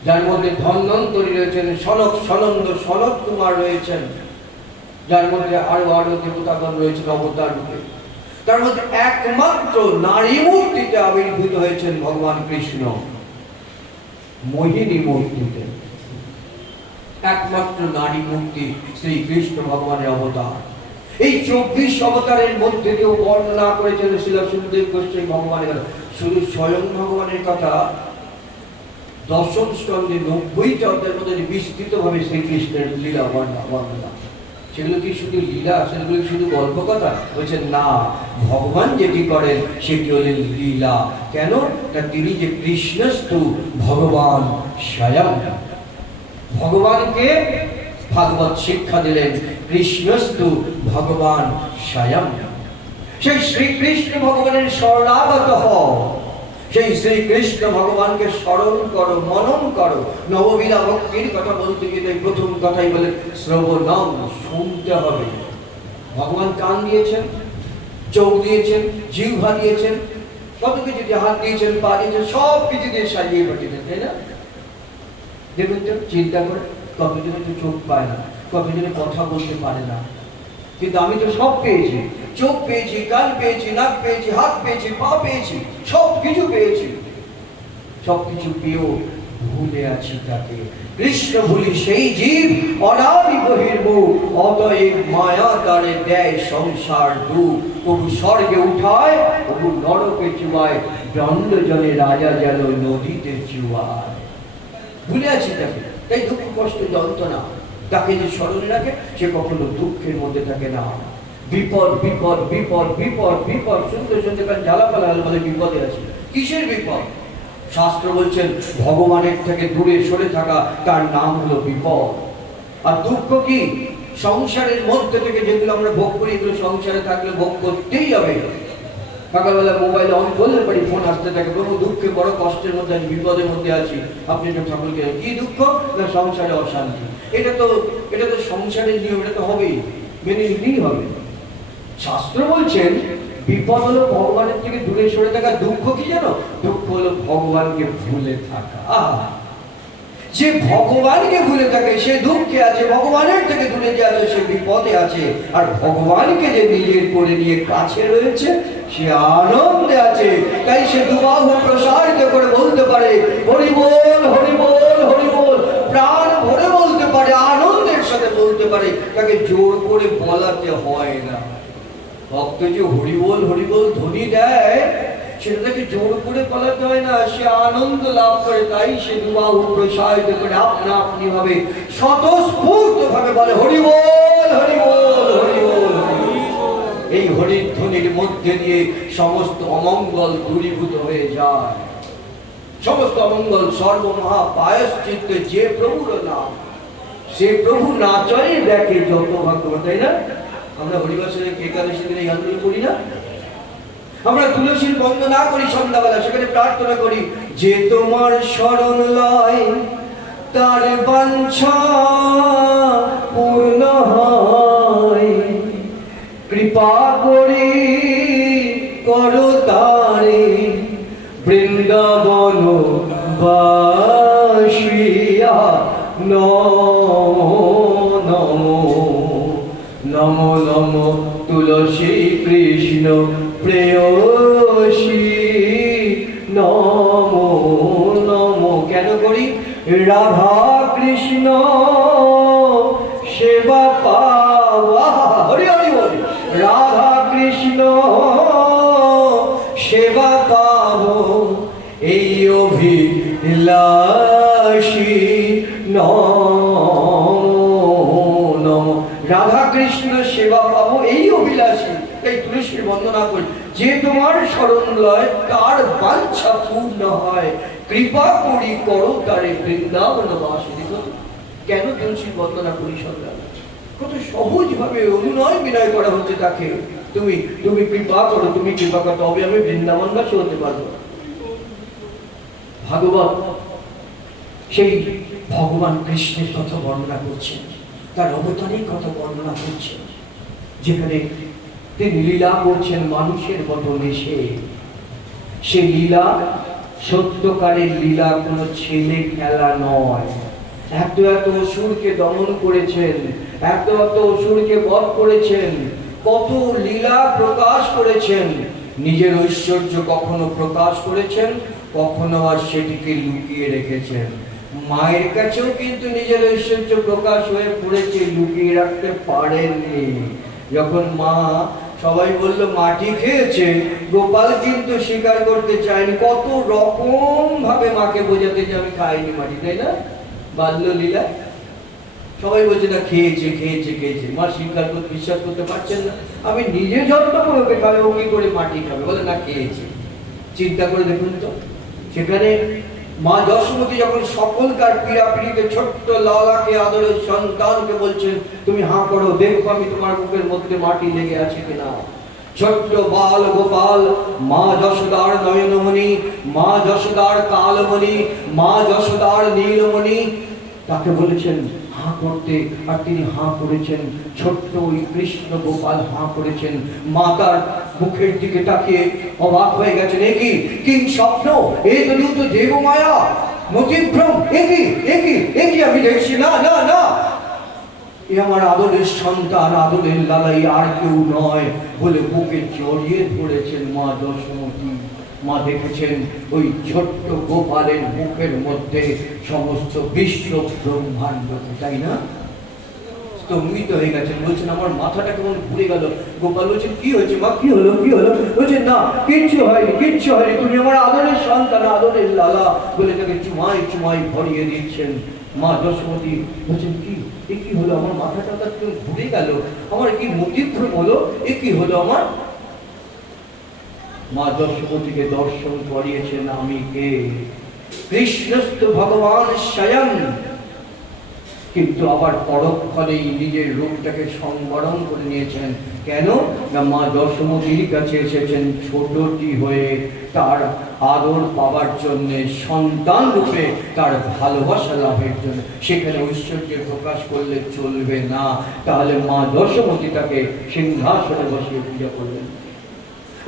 যার মধ্যে ধন্বন্তরী রয়েছেন, সনক সনন্দ সনক কুমার রয়েছেন, যার মধ্যে আরো আরো দেবতাগণ রয়েছেন অবতার রূপে। তার মধ্যে একমাত্র নারী মূর্তিতে আবির্ভূত হয়েছেন ভগবান কৃষ্ণ, মোহিনী মূর্তিতে। একমাত্র নারী মূর্তি শ্রীকৃষ্ণ ভগবানের অবতার। এই 24 অবতারের মধ্যে কেউ বর্ণনা করেছেন শ্রীল সুখদেব গোস্বামী ভগবানের কথা। শুধু স্বয়ং ভগবানের কথা 10ম স্কন্ধে 90টা অধ্যায়ের মধ্যে বিস্তৃত ভাবে শ্রীকৃষ্ণের লীলা বর্ণনা। সেগুলো কি শুধু লীলা, সেগুলো কি শুধু গল্প কথা? বলছেন না, ভগবান যেটি করেন সেটি হলেন লীলা। কেন না তিনি যে কৃষ্ণস্তু ভগবান স্বয়ং, ভগবানকে ভাগবত শিক্ষা দিলেন, কৃষ্ণস্তু ভগবান স্বয়ং। সেই শ্রীকৃষ্ণ ভগবানের শরণাগত হও, সেই শ্রীকৃষ্ণ ভগবানকে স্মরণ করো, মনন করো। নববিধা ভক্তির কথা বলতে গেলে প্রথম কথাই বলে শ্রবণম, শুনতে হবে। ভগবান কান দিয়েছেন, চোখ দিয়েছেন, জিহ্বা দিয়েছেন, কত কিছু, হাত দিয়েছেন, পা দিয়েছেন, সব কিছু দিয়ে সাজিয়ে পাঠিয়েছেন, তাই না? দেখুন তো, চিন্তা করে, কতজনে তো চোখ পায় না, কতজনে কথা বলতে পারে না, কিন্তু আমি তো সব পেয়েছি। চোখ পেয়েছি, কান পেয়েছি, নাক পেয়েছি, হাত পেয়েছি, পা পেয়েছি, সব কিছু পেয়েছি। সবকিছু পেয়েও ভুলে আছি তাকে। কৃষ্ণ ভুলি সেই জীব অনাদি বহির্মুখ, অতএব মায়া তারে দেয় সংসার দুঃখ। কবু স্বর্গে উঠায়, কবু নরকে চুবায়, দণ্ড জলে রাজা যেন নদীতে চুবায়। ভুলে আছি তাকে, তাই দুঃখ কষ্ট যন্ত্রণা। তাকে যে স্মরণে রাখে সে কখনো দুঃখের মধ্যে থাকে না। বিপদ বিপদ বিপদ বিপদ বিপদ শুনতে শুনতে কারণ জ্বালাপালা বলে বিপদে আছে। কিসের বিপদ? শাস্ত্র বলছেন ভগবানের থেকে দূরে সরে থাকা, তার নাম হলো বিপদ। আর দুঃখ কি? সংসারের মধ্যে থেকে যেগুলো আমরা ভোগ করি, এগুলো সংসারে থাকলে ভোগ করতেই হবে। সকালবেলা মোবাইল অন করলে পারি ফোন আসতে থাকে, প্রভু দুঃখে বড় কষ্টের মধ্যে আছি, বিপদের মধ্যে আছি, আপনি একটু ঠাকুরকে। কি দুঃখ? না সংসারে অশান্তি। এটা তো সংসারের নিয়ম, এটা তো হবেই, মেনে নিতেই হবে। শাস্ত্র বলছেন বিপদ হলো ভগবানের থেকে দূরে সরে থাকা। দুঃখ কি জানো? দুঃখ হলো ভগবানকে ভুলে থাকা। যে ভগবানকে ভুলে থাকে সে দুঃখে আছে, ভগবানের থেকে দূরে যে আছে সে বিপদে আছে। আর ভগবানকে যে নিজের করে নিয়ে কাছে রয়েছে সে আনন্দে আছে। তাই সে দুবাহু প্রসারিত করে বলতে পারে হরি বল হরি বল হরি বল, প্রাণ ভরে বলতে পারে, আনন্দের সাথে বলতে পারে, তাকে জোর করে বলাতে হয় না। ভক্ত যে হরি বল ধ্বনি দেয় সেটা তাকে জোর করে বলাতে হয় না, সে আনন্দ লাভ করে। তাই সে দুবাহু প্রসারিত করে আপনা আপনি ভাবে স্বতঃস্ফূর্ত ভাবে বলে হরি বল হরি বল হরি বল। এই হরির ধ্বনির মধ্যে দিয়ে সমস্ত অমঙ্গল দূরীভূত হয়ে যায়। সমস্ত অমঙ্গল সর্বমহা প্রায়শ্চিত্তে যে প্রভুর নাম, সে প্রভু নাচরে দেখে যত ভক্ত, তাই না? আমরা হরিবাসরে একাদশী দিনে গানগুলো করি না? আমরা তুলসীর বন্দনা করি সন্ধ্যাবেলা, সেখানে প্রার্থনা করি যে তোমার শরণ লয় তার বাঞ্ছা পূর্ণ হয়, কৃপা করি করো তারে বৃন্দাবন বাসিয়া নমো নমো নমো নমো তুলসী কৃষ্ণ প্রেয়সী নমো করি রাধা কৃষ্ণ সেবা পাওয়া, হরি হরি বল, রাধা কৃষ্ণ সেবা পাবো এই অভিলাষী নম। রাধা কৃষ্ণ সেবা পাবো এই অভিলাষী, এই তুলসীর বন্দনা করি। যে তোমার শরণ লয় তার বাঞ্ছা পূর্ণ হয়, কৃপা করি করো তারে বৃন্দাবন বাসী। কেন তুলসীর বন্দনা করি সন্ধ্যা? কত সহজ ভাবে অনুনয় বিনয় করা হচ্ছে তাকে, তুমি তুমি কৃপা করো, তুমি কৃপা করো, তবে আমি বৃন্দাবনবাসী হতে পারবো। ভাগবত সেই ভগবান কৃষ্ণের কথা বর্ণনা করছেন, তার অবতারের কথা বর্ণনা করছেন, যেখানে তিনি লীলা করছেন মানুষের মতো এসে। সে লীলা সত্যকারের লীলা, কোনো ছেলে খেলা নয়। এত এত অসুরকে দমন করেছেন, এত এত অসুরকে বধ করেছেন, কত লীলা প্রকাশ করেছেন। নিজের ঐশ্বর্য কখনো প্রকাশ করেছেন, কখনো আর সেটিকে লুকিয়ে রেখেছেন। মায়ের কাছেও কিন্তু নিজের ঐশ্বর্য প্রকাশ হয়ে পড়েছে, লুকিয়ে রাখতে পারেননি। যখন মা সবাই বলল মাটি খেয়েছে, গোপাল কিন্তু স্বীকার করতে চায়নি। কত রকম ভাবে মাকে বোঝাতে যে আমি খাইনি মাটি, তাই না? বাল্য লীলা সবাই বলছে না খেয়েছে খেয়েছে খেয়েছে, মা স্বীকার করতে বিশ্বাস করতে পারছেন না। আমি নিজে যত্ন করে ওকে খাবে, ও কি করে মাটি খাবে? বলে না খেয়েছে। চিন্তা করে দেখুন তো, সেখানে মা যশোমতী যখন সকলকার পীড়াপিড়িতে ছোট্ট লালাকে আদরের সন্তানকে বলছেন তুমি হাঁ করো, দেখো আমি তোমার মুখের মধ্যে মাটি লেগে আছে কিনা। ছোট্ট বাল গোপাল মা যশোদার নয়নমণি, মা যশোদার কালমণি, মা যশোদার নীলমণি, তাকে বলেছেন হাঁ করতে, আর তিনি হাঁ করেছেন। ছোট্ট ওই কৃষ্ণ গোপাল হাঁ করেছেন। মা তার মুখের দিকে তাকিয়ে অবাক হয়ে গেছেন। একই কি স্বপ্ন, এই তো দেব মায়া, মতিভ্রম, একই একই একই আমি দেখছি, না না না, এ আমার আদরের সন্তান, আদরের লালাই, আর কেউ নয় বলে বুকে জড়িয়ে ধরেছেন মা যশোমতী। মা দেখেছেন ওই ছোট্ট গোপালের মুখের মধ্যে সমস্ত বিশ্ব ব্রহ্মাণ্ড, তাই না? স্তম্ভিত হয়ে গেছেন, বলছেন আমার মাথাটা কেমন ঘুরে গেল। গোপাল বলছেন কি হয়েছে মা, কি হলো কি হলো? বলছেন না কিচ্ছু হয়নি, কিচ্ছু হয়নি, তুমি আমার আদরের সন্তান, আদরের লালা বলে তাকে চুমাই চুমাই ভরিয়ে দিচ্ছেন। মা যশোমতী বলছেন কি এ কি হলো, আমার মাথাটা কেমন ঘুরে গেল, আমার কি মতিভ্রম হলো, এ কি হলো আমার? মা যশোমতীকে দর্শন করিয়েছেন আমি কে, কৃষ্ণস্তু ভগবান স্বয়ং। কিন্তু আবার পরক্ষণেই নিজের রূপটাকে সংবরণ করে নিয়েছেন। কেন না মা যশোমতীর কাছে এসেছেন ছোটটি হয়ে, তার আদর পাওয়ার জন্য, সন্তান রূপে তার ভালোবাসা লাভের জন্য। সেখানে ঐশ্বর্যের প্রকাশ করলে চলবে না, তাহলে মা যশোমতী তাকে সিংহাসনে বসিয়ে পূজা করলেন।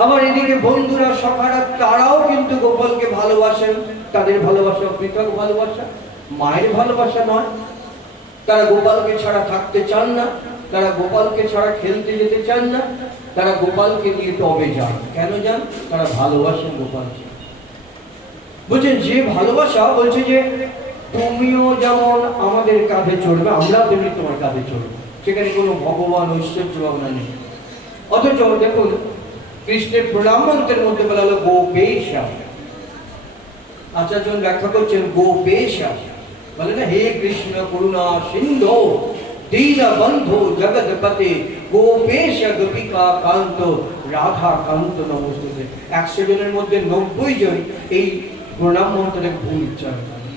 আমার এদিকে বন্ধুরা সখারা তারাও কিন্তু গোপালকে ভালোবাসেন, তাদের ভালোবাসা পৃথক ভালোবাসা, মায়ের ভালোবাসা নয়। তারা গোপালকে ছাড়া থাকতে চান না, তারা গোপালকে ছাড়া খেলতে যেতে চান না, তারা গোপালকে নিয়ে তবে যান। কেন যান? তারা ভালোবাসেন গোপালকে। বলছেন যে ভালোবাসা, বলছে যে তুমিও যেমন আমাদের কাঁধে চড়বে, আমরা তেমনি তোমার কাঁধে চড়বো। সেখানে কোনো ভগবান ঐশ্বর্য ভাবনা নেই। অথচ দেখুন কৃষ্ণের প্রণাম মন্ত্রের মধ্যে বলা হলো গোপেশা। আচার্য ব্যাখ্যা করছেন গোপেশা বলে না, হে কৃষ্ণ করুণা সিন্ধু দীন বন্ধু জগৎপতে গোপেশ গোপিকা কান্ত রাধা কান্ত নমস্তুতে। 100 জনের মধ্যে 90 জন এই প্রণাম মন্ত্রের ভুল উচ্চারণ করে।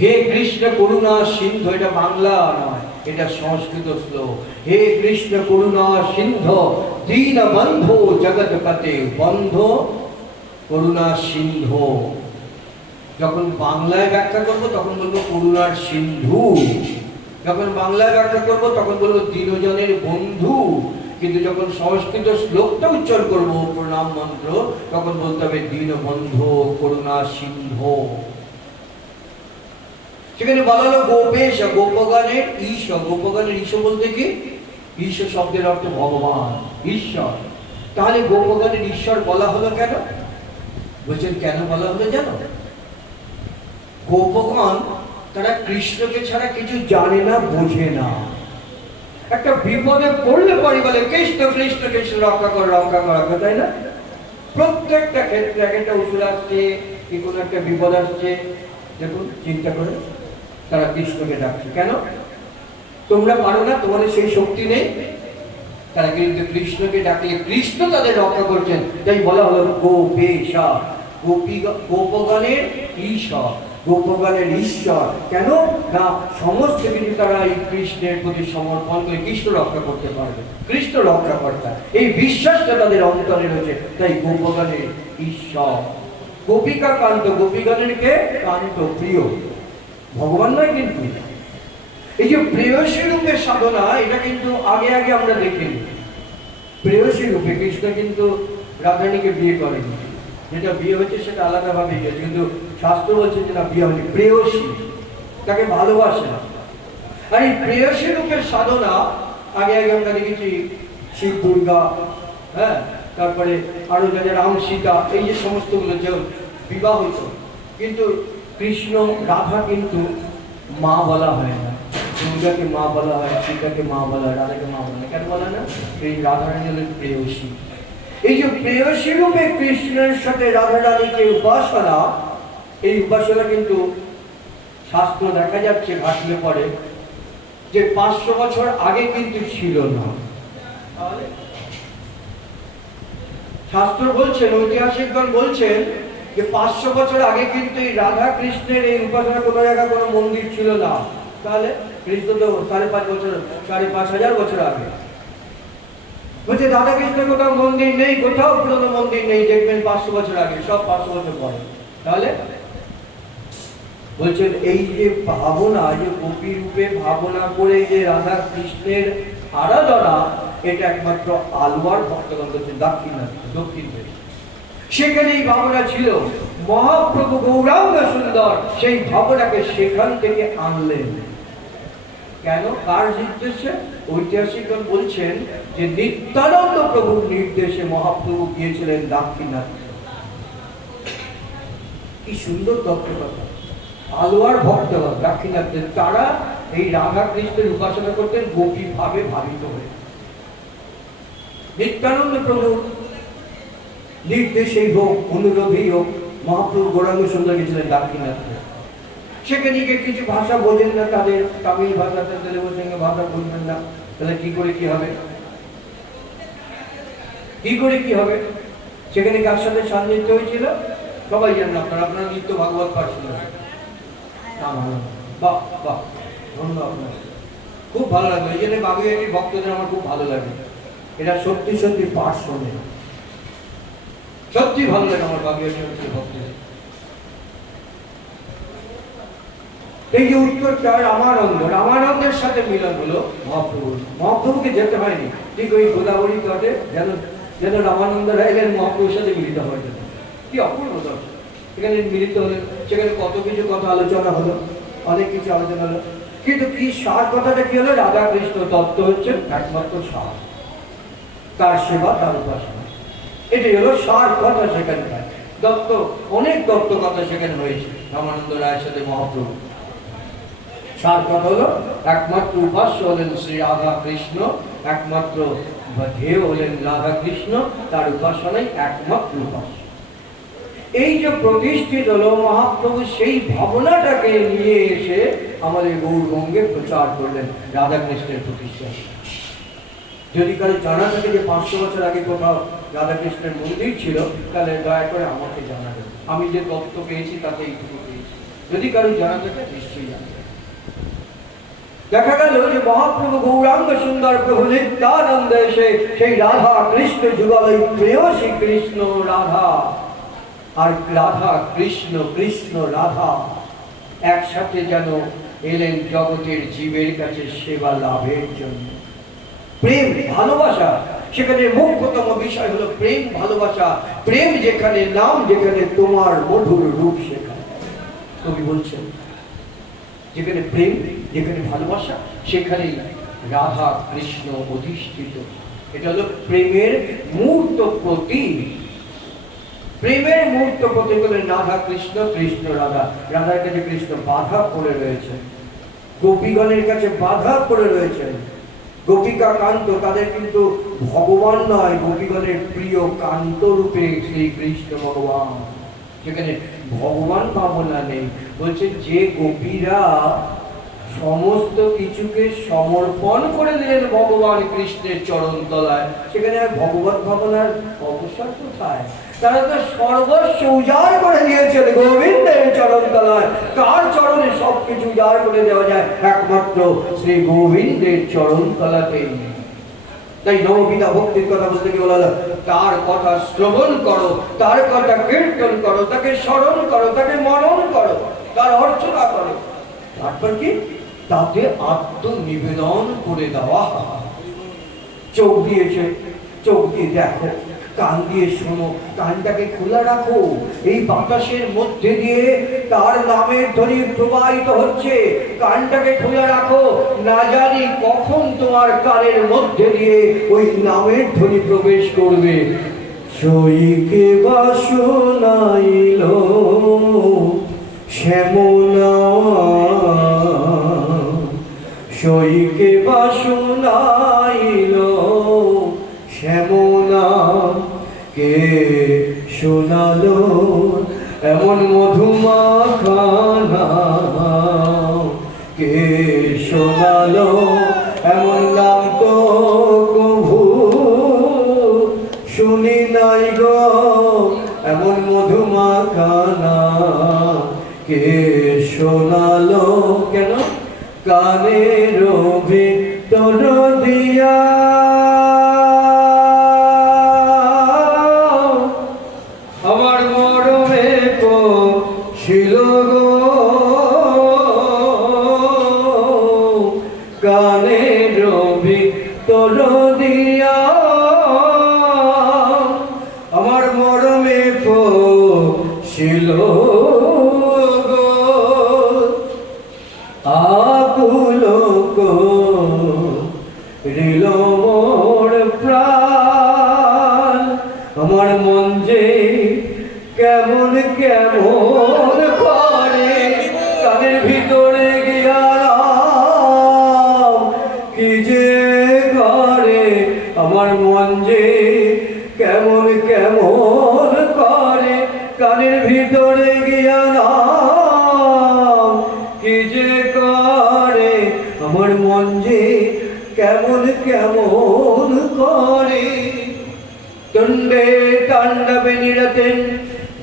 হে কৃষ্ণ করুণা সিন্ধু, এটা বাংলা নয়, এটা সংস্কৃত শ্লোক। হে কৃষ্ণ করুণা সিন্ধু দীন বন্ধু জগৎপতে, বন্ধ করুণা সিন্ধু। যখন বাংলায় ব্যাখ্যা করব তখন বলবো করুণার সিন্ধু, যখন বাংলায় ব্যাখ্যা করব তখন বলবো দীনজনের বন্ধু। কিন্তু যখন সংস্কৃত শ্লোকটা উচ্চারণ করব প্রণাম মন্ত্র, তখন বলতে হবে দীনবন্ধু করুণা সিন্ধু। সেখানে বলা হলো গোপেশ, গোপগণের ঈশ। গোপগণের ঈশ বলতে কি? ঈশ শব্দের অর্থ ভগবান, ঈশ্বর। তাহলে গোপগণের ঈশ্বর বলা হলো কেন? বলছেন কেন বলা হলো জানো? গোপগণ তারা কৃষ্ণকে ছাড়া কিছু জানে না, বোঝে না। একটা বিপদে পড়লে পরে বলে কৃষ্ণ কৃষ্ণ কৃষ্ণ, রক্ষা কর রক্ষা কর, তাই না? প্রত্যেকটা ক্ষেত্রে একটা ওষুধ আসছে কি কোনো একটা বিপদ আসছে, দেখুন চিন্তা করে তারা কৃষ্ণকে ডাকছে। কেন? তোমরা পারো না, তোমাদের সেই শক্তি নেই। তারা কিন্তু কৃষ্ণকে ডাকলে কৃষ্ণ তাদের রক্ষা করছেন। তাই বলা হলো গোপেশা, গোপগণের ঈশ্বর, গোপগণের ঈশ্বর। কেন না সমস্ত কিছু তারা এই কৃষ্ণের প্রতি সমর্পণ করে কৃষ্ণ রক্ষা করতে পারবে, কৃষ্ণ রক্ষাকর্তা, এই বিশ্বাসটা তাদের অন্তরে রয়েছে। তাই গোপগণের ঈশ্বর। গোপিকা কান্ত, গোপীগণের কে কান্ত, প্রিয়, ভগবান নয়। কিন্তু এই যে প্রেয়সী রূপে সাধনা, এটা কিন্তু আগে আগে আমরা দেখিনি। প্রেয়সী রূপে কৃষ্ণ কিন্তু রাধারানীকে বিয়ে করেনি, যেটা বিয়ে হচ্ছে সেটা আলাদাভাবে গেছে, কিন্তু শাস্ত্র বলছে যে না, বিয়ে হয়নি, প্রেয়সী, তাকে ভালোবাসে না। আর এই প্রেয়সী রূপের সাধনা আগে আগে আমরা দেখেছি শিব দুর্গা, হ্যাঁ, তারপরে আরো যাদের রাম সীতা, এই যে সমস্তগুলো যে বিবাহ হইত, কিন্তু কৃষ্ণ রাধা কিন্তু মা বলা হয় না। দুর্গাকে মা বলা হয়, সীতাকে মা বলা হয়, রাধাকে মা বলা হয়। কেন বলা না? এই রাধারানী হলেন প্রেয়সী। এই যে প্রেয়সী রূপে কৃষ্ণের সাথে রাধারানীকে উপাসনা, এই উপাসনা কিন্তু শাস্ত্র দেখা যাচ্ছে ঘাটলে পরে যে 500 বছর আগে কিন্তু ছিল না। শাস্ত্র বলছেন, ঐতিহাসিকগণ বলছেন যে 500 বছর আগে কিন্তু এই রাধা কৃষ্ণের এই উপাসনা কোনো জায়গায় কোনো মন্দির ছিল না। তাহলে কৃষ্ণ তো 5.5 বছর, 5,500 বছর আগে। বলছে রাধা কৃষ্ণের কোথাও মন্দির নেই, কোথাও পুরনো মন্দির নেই, দেখবেন 500 বছর আগে, সব 500 বছর পরে। তাহলে বলছেন এই যে ভাবনা, যে গোপী রূপে ভাবনা করে যে রাধা কৃষ্ণের আরাধনা, এটা একমাত্র আলওয়ার ভক্তগণ করছে দক্ষিণ দেশে। সেখানে এই ভাবনা ছিল। মহাপ্রভু গৌরাঙ্গ সুন্দর সেই ভাবনাকে সেখান থেকে আনলেন। কেন? কার নির্দেশে? ঐতিহাসিকগণ বলছেন যে নিত্যানন্দ প্রভুর নির্দেশে মহাপ্রভু গিয়েছিলেন দাক্ষিণাত্যে। কি সুন্দর তত্ত্ব কথা! আলোয়ার ভক্তগণ দাক্ষিণাত্যে, তারা এই রাধা কৃষ্ণের উপাসনা করতেন গোপী ভাবে ভাবিত হয়ে। নিত্যানন্দ প্রভু নির্দেশেই হোক, অনুরোধেই হোক, মহাপ্রভু গৌরাঙ্গ সুন্দর গেছিলেন দাক্ষিণাত্যে। সেখানে গিয়ে কিছু ভাষা বোঝেন না, তাদের তামিল ভাষাতে, তেলেগু সঙ্গে ভাষা বুঝবেন না, তাহলে কি করে কি হবে? কি করে কি হবে? সেখানে কার সাথে সান্নিধ্য হয়েছিল সবাই জানেন আপনারা। আপনারা নিত্য ভাগবত পাঠ শুনলেন, বাহ বাহ, ধন্যবাদ আপনার, খুব ভালো লাগলো। এই জন্য বাগুইয়াটির ভক্তদের আমার খুব ভালো লাগে, এটা সত্যি সত্যি পাঠ শোনে, সত্যি ভালো লাগে আমার বাগুইয়াটির ভক্তদের। এই যে উত্তরটা রামানন্দের সাথে মিলন হলো মহাপ্রভুর। মহাপ্রভুকে যেতে হয়নি, ঠিক ওই গোদাবরী তটে যেন রামানন্দ রায় গেলেন মহাপ্রভুর সাথে মিলিত হয়ে যেত। কি অপূর্ব দর্শন! এখানে মিলিত হলেন, সেখানে কত কিছু কথা আলোচনা হলো, অনেক কিছু আলোচনা হলো, কিন্তু কি সার কথাটা কি হলো? রাধা কৃষ্ণ তত্ত্ব হচ্ছে একমাত্র সার, তার সেবা, তার উপাসনা, এটাই হলো সার কথা। সেখানকার দত্ত, অনেক দত্ত কথা সেখানে হয়েছে রামানন্দ রায়ের সাথে মহাপ্রভু। সার কথা হলো একমাত্র উপাস্য হলেন শ্রী রাধা কৃষ্ণ, একমাত্র ধ্যেয় হলেন রাধা কৃষ্ণ, তার উপাসনাই একমাত্র উপাস্য। এই যে প্রতিষ্ঠিত হলো মহাপ্রভু, সেই ভাবনাটাকে নিয়ে এসে আমাদের গৌরবঙ্গে প্রচার করলেন রাধা কৃষ্ণের প্রতিষ্ঠা। যদি কারো জানা থাকে যে 500 বছর আগে কোথাও রাধা কৃষ্ণের মন্দির ছিল, তাহলে দয়া করে আমাকে জানাবেন। আমি যে তত্ত্ব পেয়েছি তাতে এইটুকু পেয়েছি, যদি কারো জানা থাকে নিশ্চয়ই জানাবেন। দেখা গেল যে মহাপ্রভু গৌরাঙ্গ সুন্দর প্রভু নিত্যানন্দ এসে সেই রাধা কৃষ্ণ যুগলই প্রেয়সী কৃষ্ণ রাধা আর রাধা কৃষ্ণ, কৃষ্ণ রাধা একসাথে যেন এলেন জগতের জীবের কাছে সেবা লাভের জন্য। প্রেম, ভালোবাসা, সেখানে মুখ্যতম বিষয় হলো প্রেম, ভালোবাসা। প্রেম যেখানে, নাম যেখানে, তোমার মধুর রূপ সেখানে। কবি বলছেন যেখানে প্রেম, যেখানে ভালোবাসা, সেখানেই রাধা কৃষ্ণ অধিষ্ঠিত। এটা হলো প্রেমের মূর্ত প্রতীক। প্রেমের মুহূর্ত করতে গেলে রাধা কৃষ্ণ, কৃষ্ণ রাধা, রাধার কাছে কৃষ্ণ বাধা পড়ে রয়েছে, গোপীগণের কাছে বাধা পড়ে রয়েছেন। গোপিকা কান্ত তাদের কিন্তু ভগবান নয়, গোপীগণের প্রিয় কান্ত রূপে শ্রীকৃষ্ণ ভগবান। সেখানে ভগবান ভাবনা নেই। বলছে যে গোপীরা সমস্ত কিছুকে সমর্পণ করে দিলেন ভগবান কৃষ্ণের চরণ তলায়, সেখানে আর ভগবত ভাবনার অবসর কোথায়? তারা তো সর্বস্ব উজাড় করে দিয়েছেন গোবিন্দের চরণ তলায়। কার চরণে সবকিছু উজাড় করে দেওয়া যায়? একমাত্র শ্রী গোবিন্দের চরণ তলাতেই। তাই নববিধা ভক্তির কথা বলতে কি বলা হলো? তার কথা শ্রবণ করো, তার কথা কীর্তন করো, তাকে স্মরণ করো, তাকে মনন করো, তার অর্চনা করো। তারপর কি? তাতে আত্মনিবেদন করে দেওয়া। চোখ দিয়েছে, চোখ দিয়ে দেখো, কান দিয়ে শোনো, কানটাকে খোলা রাখো। এই বাতাসের মধ্যে দিয়ে তার নামের ধ্বনি প্রবাহিত হচ্ছে, কানটাকে খোলা রাখো। না জানি কখন তোমার কানের মধ্যে দিয়ে ওই নামের ধ্বনি প্রবেশ করবে। সইকে বাসনাইল শ্যামনা, সইকে বাসনাইল শ্যামনা, কে শোনালো এমন মধুমাখানা, কে শোনালো এমন নাম তো কভু শুনি নাই গো, এমন মধুমাখানা কে শোনালো? কেন? কানের ভিতর দিয়া আমার মরমে ছিল গো, কানের ভিতর দিয়া আমার মরমে ছিল গো, আকুল করিল মোর প্রাণ। আমার মন যে কেমন কেমন করে, কানের ভিতরে গিয়া কি যে করে। আমার মন যে কেমন কেমন করে, কানের ভিতরে গিয়া কি যে করে। আমার মন যে কেমন কেমন করে। তুণ্ডে তাণ্ডবে নিরতে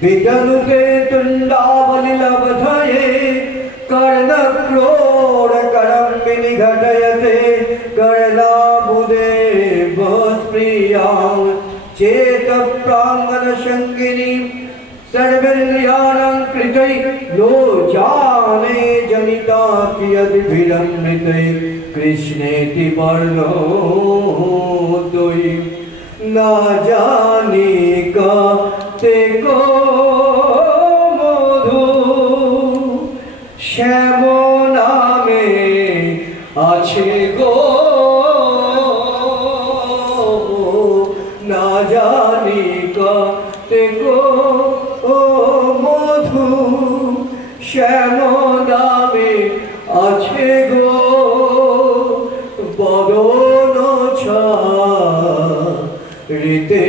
বিদনুতে তুণ্ডাবলি লবধয়ে, कर्णक्रोड करम्बिनि घटयते कर्णाबुदे भस्प्रियां चेतप्राङ्गणसङ्गिनी सर्वेन्द्रियाणां कृते यो जाने जनिता कियद्भिरमृते कृष्णेति वर्णोदयि ना जानी काते को मधु श्याम नामे আছে গো না জানি কাতে গো ও মধু শ্যাম নামে আছে গো বদন ছাড়িতে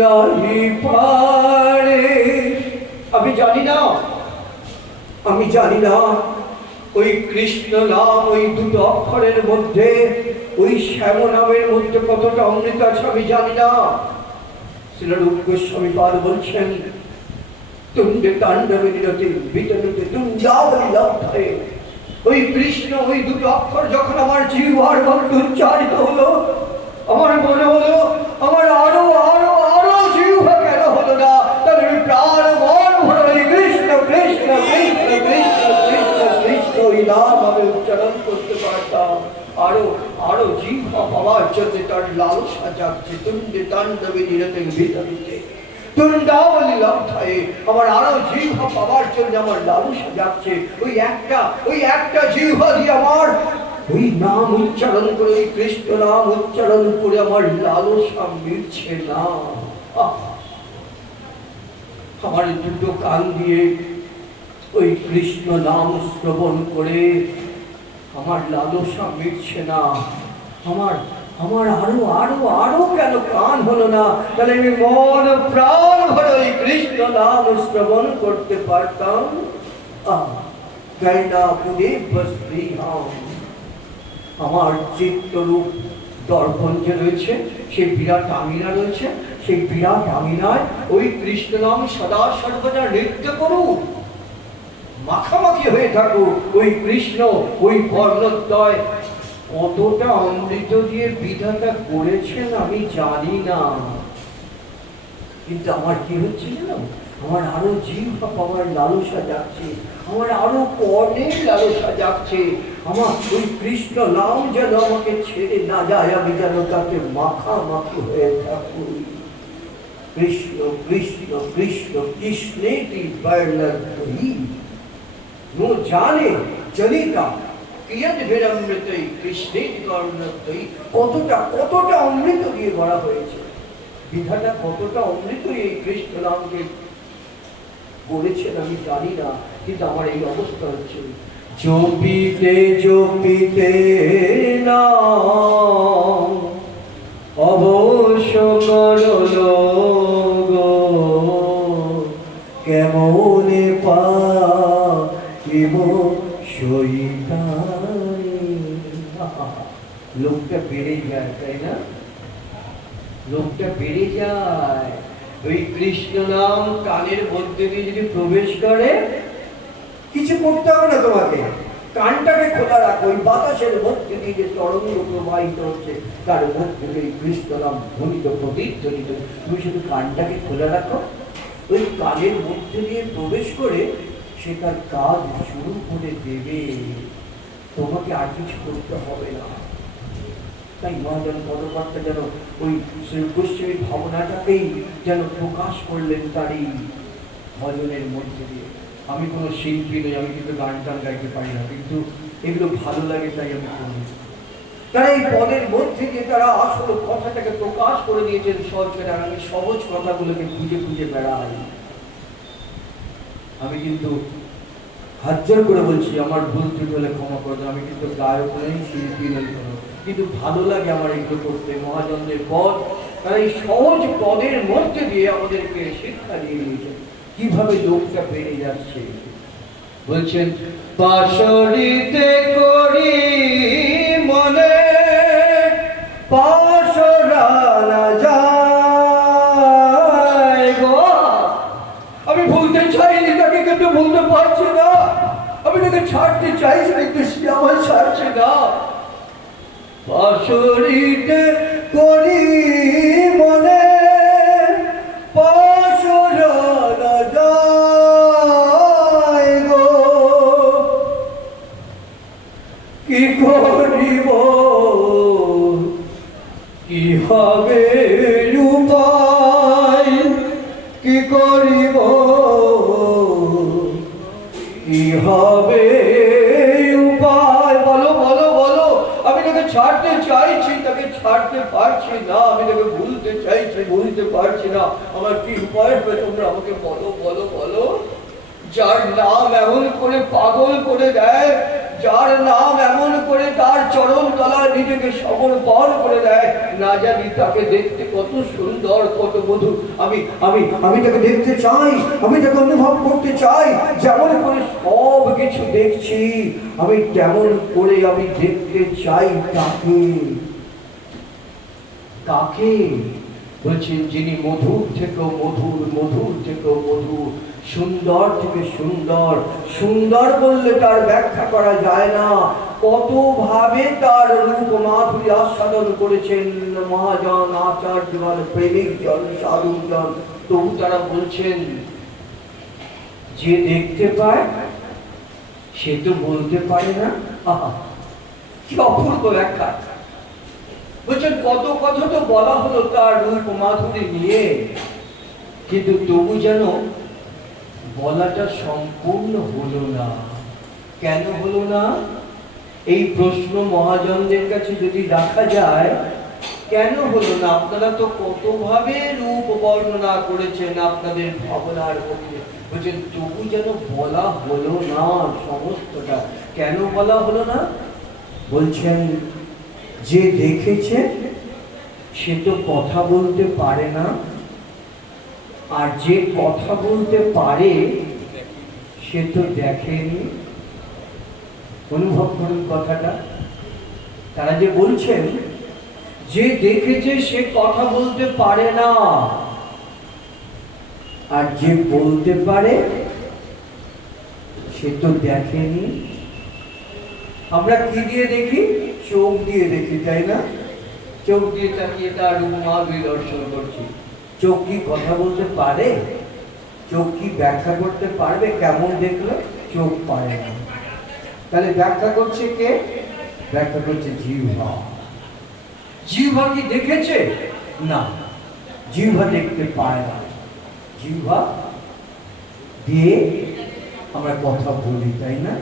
নাহি পারে। আমি জানি না ওই কৃষ্ণ নাম, ওই দুটো অক্ষরের মধ্যে, ওই শ্যাম নামের মধ্যে কতটা অমৃত আছে আমি জানি না। শ্রীরূপ গোস্বামী পাদ বলছেন, তুণ্ডে তাণ্ডবে নিরতে বিতনুতে তুণ্ডাবলি লব্ধয়ে। ওই কৃষ্ণ, ওই দুটো অক্ষর যখন আমার জিহ্বার মধ্যে উচ্চারিত হলো, আমার মনে হলো আমার আরো আরো আরো জিহ্বা কেন হলো না। তবে আমি প্রাণ মন ভরে কৃষ্ণ কৃষ্ণ কৃষ্ণ কৃষ্ণ কৃষ্ণ কৃষ্ণ ওই নাম আমি উচ্চারণ করতে পারতাম। আরো আরো জিহ্বা পাওয়ার জন্য তার লালসা জাগছে। তুণ্ডে তাণ্ডবে নিরতে বিতনুতে তুণ্ডাবলি লব্ধয়ে। আমার আরো জিহ্বা পাওয়ার জন্য আমার লালসা জাগছে। ওই একটা জিহ্বা দিয়ে আমার ওই নাম উচ্চারণ করে, ওই কৃষ্ণ নাম উচ্চারণ করে আমার লালসা মিটছে না। আমার দুটো কান দিয়ে ওই কৃষ্ণ নাম শ্রবণ করে আমার লালসা মিটছে না। আমার আমার আরো আরো আরো কেন কান হলো না? তাহলে আমি মন প্রাণ ভরে ওই কৃষ্ণ নাম শ্রবণ করতে পারতাম। আমার চিত্তরূপ দর্পণ যে রয়েছে, সেই বিরাট আমিনা রয়েছে, সেই বিরাট আমিনায় ওই কৃষ্ণ নাম সদা সর্বদা নৃত্য করুক, মাখামাখি হয়ে থাকুক ওই কৃষ্ণ, ওই বর্ণদ্বয়। কতটা অমৃত দিয়ে বিধাতা করেছেন আমি জানি না, কিন্তু আমার কি হচ্ছে জানো, আমার আরো জিহ্বা পাওয়ার লালসা যাচ্ছে, আমার আরো কর্ণের লালসা যাচ্ছে। আমার ওই কৃষ্ণ নাম যেন আমাকে ছেড়ে না যায়, আমি যেন তাকে মাখামাখি হয়ে থাকি। কৃষ্ণ কৃষ্ণ কৃষ্ণ কৃষ্ণেতি বর্ণদ্বয়ী নো জানে জনিতা কিয়ৎ বিরমৃতৈ কৃষ্ণেতি বর্ণদ্বয়ী। কতটা কতটা অমৃত দিয়ে ভরা হয়েছে, বিধাতা কতটা অমৃত এই কৃষ্ণ নামকে করেছেন আমি জানি না, কিন্তু আমার এই অবস্থা হচ্ছে। জপিতে জপিতে না অবশ্য করল গো, কেমনে পাইব সইতারে। লোকটা বেড়ে যায়, তাই না? লোকটা বেড়ে যায়। ওই কৃষ্ণ নাম কানের মধ্যে দিয়ে যদি প্রবেশ করে, কিছু করতে হবে না তোমাকে, কানটাকে খোলা রাখো। ওই বাতাসের মধ্যে দিয়ে যে তরঙ্গ প্রবাহিত হচ্ছে তার মধ্যে ওই কৃষ্ণ নাম ধ্বনিত প্রতিধ্বনিত, তুমি শুধু কানটাকে খোলা রাখো, ওই কানের মধ্যে দিয়ে প্রবেশ করে সে তার কাজ শুরু করে দেবে, তোমাকে আর কিছু করতে হবে না। তাই মহাজন পদকর্তা যেন ওই শ্রীকৃষ্ণের ভাবনাটাকেই যেন প্রকাশ করলেন তারই ভজনের মধ্যে দিয়ে। আমি কোনো শিল্পী নই, আমি কিন্তু গান টান গাইতে পারি না, কিন্তু এগুলো ভালো লাগে তাই আমি করি। তারা এই পদের মধ্যে দিয়ে তারা আসল কথাটাকে প্রকাশ করে দিয়েছেন সহজ করে। আমি সহজ কথাগুলোকে খুঁজে খুঁজে বেড়াই। আমি কিন্তু হাত জোর করে বলছি, আমার ভুল ত্রুটি হলে ক্ষমা করে দেন। আমি কিন্তু গায়ক নই, শিল্পী নই কোনো, কিন্তু ভালো লাগে আমার এগুলো করতে। মহাজনদের পদ, তারা এই সহজ পদের মধ্যে দিয়ে আমাদেরকে শিক্ষা দিয়ে দিয়েছেন কিভাবে লোকটা বেড়ে যাচ্ছে। বলছেন পাশরিতে করি মনে পাশরা না যায় গো। আমি ভুলতে চাইনি তাকে, কিন্তু ভুলতে পারছি না। আমি তাকে ছাড়তে চাইছি কিন্তু সে আমার ছাড়ছে না। পাশরিতে করি মনে পাশরা না যায় গো, কি করিব কি হবে উপায়, কি করিব কি হবে উপায়, বলো বলো বলো। আমি তাকে ছাড়তে চাইছি, তাকে ছাড়তে পারছি না। আমি তাকে ভুলতে চাইছি, ভুলতে পারছি না। আমার কি উপায় হবে তোমরা আমাকে বলো বলো বলো। যার নাম এমন করে পাগল করে দেয়, যার নাম এমন করে তার চরণ তলায় নিজেকে সমর্পণ করে দেয়, না জানি তাকে দেখতে কত সুন্দর কত মধুর। আমি আমি আমি তাকে দেখতে চাই, আমি তাকে অনুভব করতে চাই। যেমন করে সব কিছু দেখছি আমি তেমন করে আমি দেখতে চাই তাকে। কাকে বলছেন? যিনি মধুর থেকেও মধুর, মধুর থেকেও মধুর, সুন্দর থেকে সুন্দর। সুন্দর বললে তার ব্যাখ্যা করা যায় না, কত ভাবে তার রূপ মাধুরী আস্বাদন করেছেন মহাজন, আচার্যগণ, প্রেমিক জন, সাধুজন। তবু তারা বলছেন যে দেখতে পায় সে তো বলতে পারে না। কি অপূর্ব ব্যাখ্যা। বলছেন কত কথা তো বলা হলো তার রূপ মাধুরী নিয়ে, কিন্তু তবু যেন বলাটা সম্পূর্ণ হলো না। কেন হলো না? এই প্রশ্ন মহাজনদের কাছে যদি রাখা যায় কেন হলো না? আপনারা তো কতভাবে রূপ বর্ণনা করেছেন আপনাদের ভাবনার মধ্যে, বলছেন তবু যেন বলা হলো না সমস্তটা। কেন বলা হলো না? বলছেন যে দেখেছে সে তো কথা বলতে পারে না, আর যে কথা বলতে পারে সে তো দেখেনি। অনুভব করুন কথাটা। তারা যে বলছেন যে দেখেছে সে কথা বলতে পারে না, আর যে বলতে পারে সে তো দেখেনি। আমরা কি দিয়ে দেখি? চোখ দিয়ে দেখি, তাই না? চোখ দিয়ে তাকিয়ে তার রূপ মাধুরী দর্শন করছি। চোখ কি কথা বলতে পারে? চোখ কি ব্যাখ্যা করতে পারবে কেমন দেখলো? চোখ পারে না। তাহলে ব্যাখ্যা করছে কে? ব্যাখ্যা করছে জিহ্বা। জিহ্বা কি দেখেছে? না, জিহ্বা দেখতে পায় না। জিহ্বা দিয়ে আমরা কথা বলি, তাই না?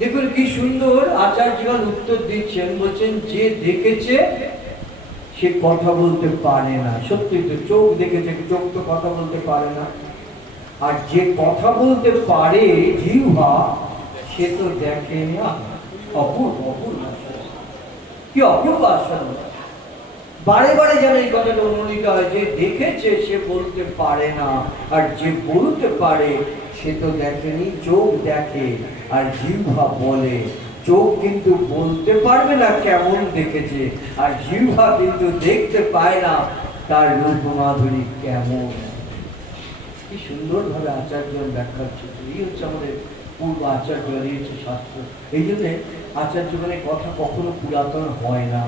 দেখুন কি সুন্দর আচার্যগণ উত্তর দিচ্ছেন, বলছেন যে দেখেছে সে কথা বলতে পারে না। সত্যি তো, চোখ দেখেছে, চোখ তো কথা বলতে পারে না। আর যে কথা বলতে পারে জিহ্বা, সে তো দেখে না। অপূর্ব অপূর্ব, কি অপূর্ব আশ্চর্য। বারে বারে যেন এই কথাটা অনুমোদিত হয় যে দেখেছে সে বলতে পারে না, আর যে বলতে পারে সে তো দেখেনি। চোখ দেখে আর জিহ্বা বলে। চোখ কিন্তু বলতে পারবে না কেমন দেখেছে, আর জিহ্বা কিন্তু দেখতে পায় না তার রূপ মাধুরী কেমন। কি সুন্দরভাবে আচার্য ব্যাখ্যা হচ্ছে। এই হচ্ছে আমাদের পূর্ব আচার্য, এই হচ্ছে শাস্ত্র। এই জন্য আচার্যগণের কথা কখনো পুরাতন হয় না,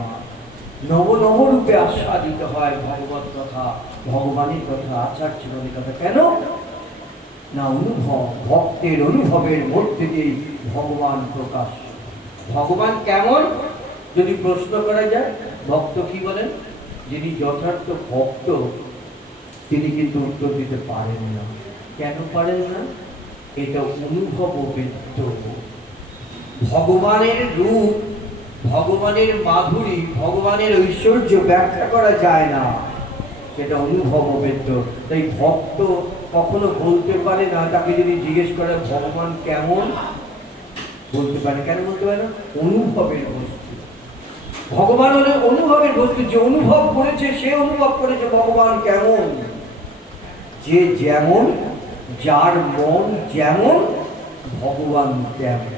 নব নব রূপে আস্বাদিত হয় ভগবত কথা, ভগবানের কথা, আচার্যগণের কথা। কেন না? অনুভব, ভক্তের অনুভবের মধ্যে দিয়েই ভগবান প্রকাশ। ভগবান কেমন যদি প্রশ্ন করা যায়, ভক্ত কি বলেন? যিনি যথার্থ ভক্ত তিনি কিন্তু উত্তর দিতে পারেন না। কেন পারেন না? এটা অনুভব বেদ্য। ভগবানের রূপ, ভগবানের মাধুরী, ভগবানের ঐশ্বর্য ব্যাখ্যা করা যায় না, সেটা অনুভব বেদ্য। তাই ভক্ত কখনো বলতে পারে না। তাকে যদি জিজ্ঞেস করে ভগবান কেমন, বলতে পারে। কেন বলতে পারে না? অনুভবের বস্তু। ভগবান হলে অনুভবের বস্তু। যে অনুভব করেছে সে অনুভব করেছে ভগবান কেমন। যে যেমন, যার মন যেমন, ভগবান তেমন।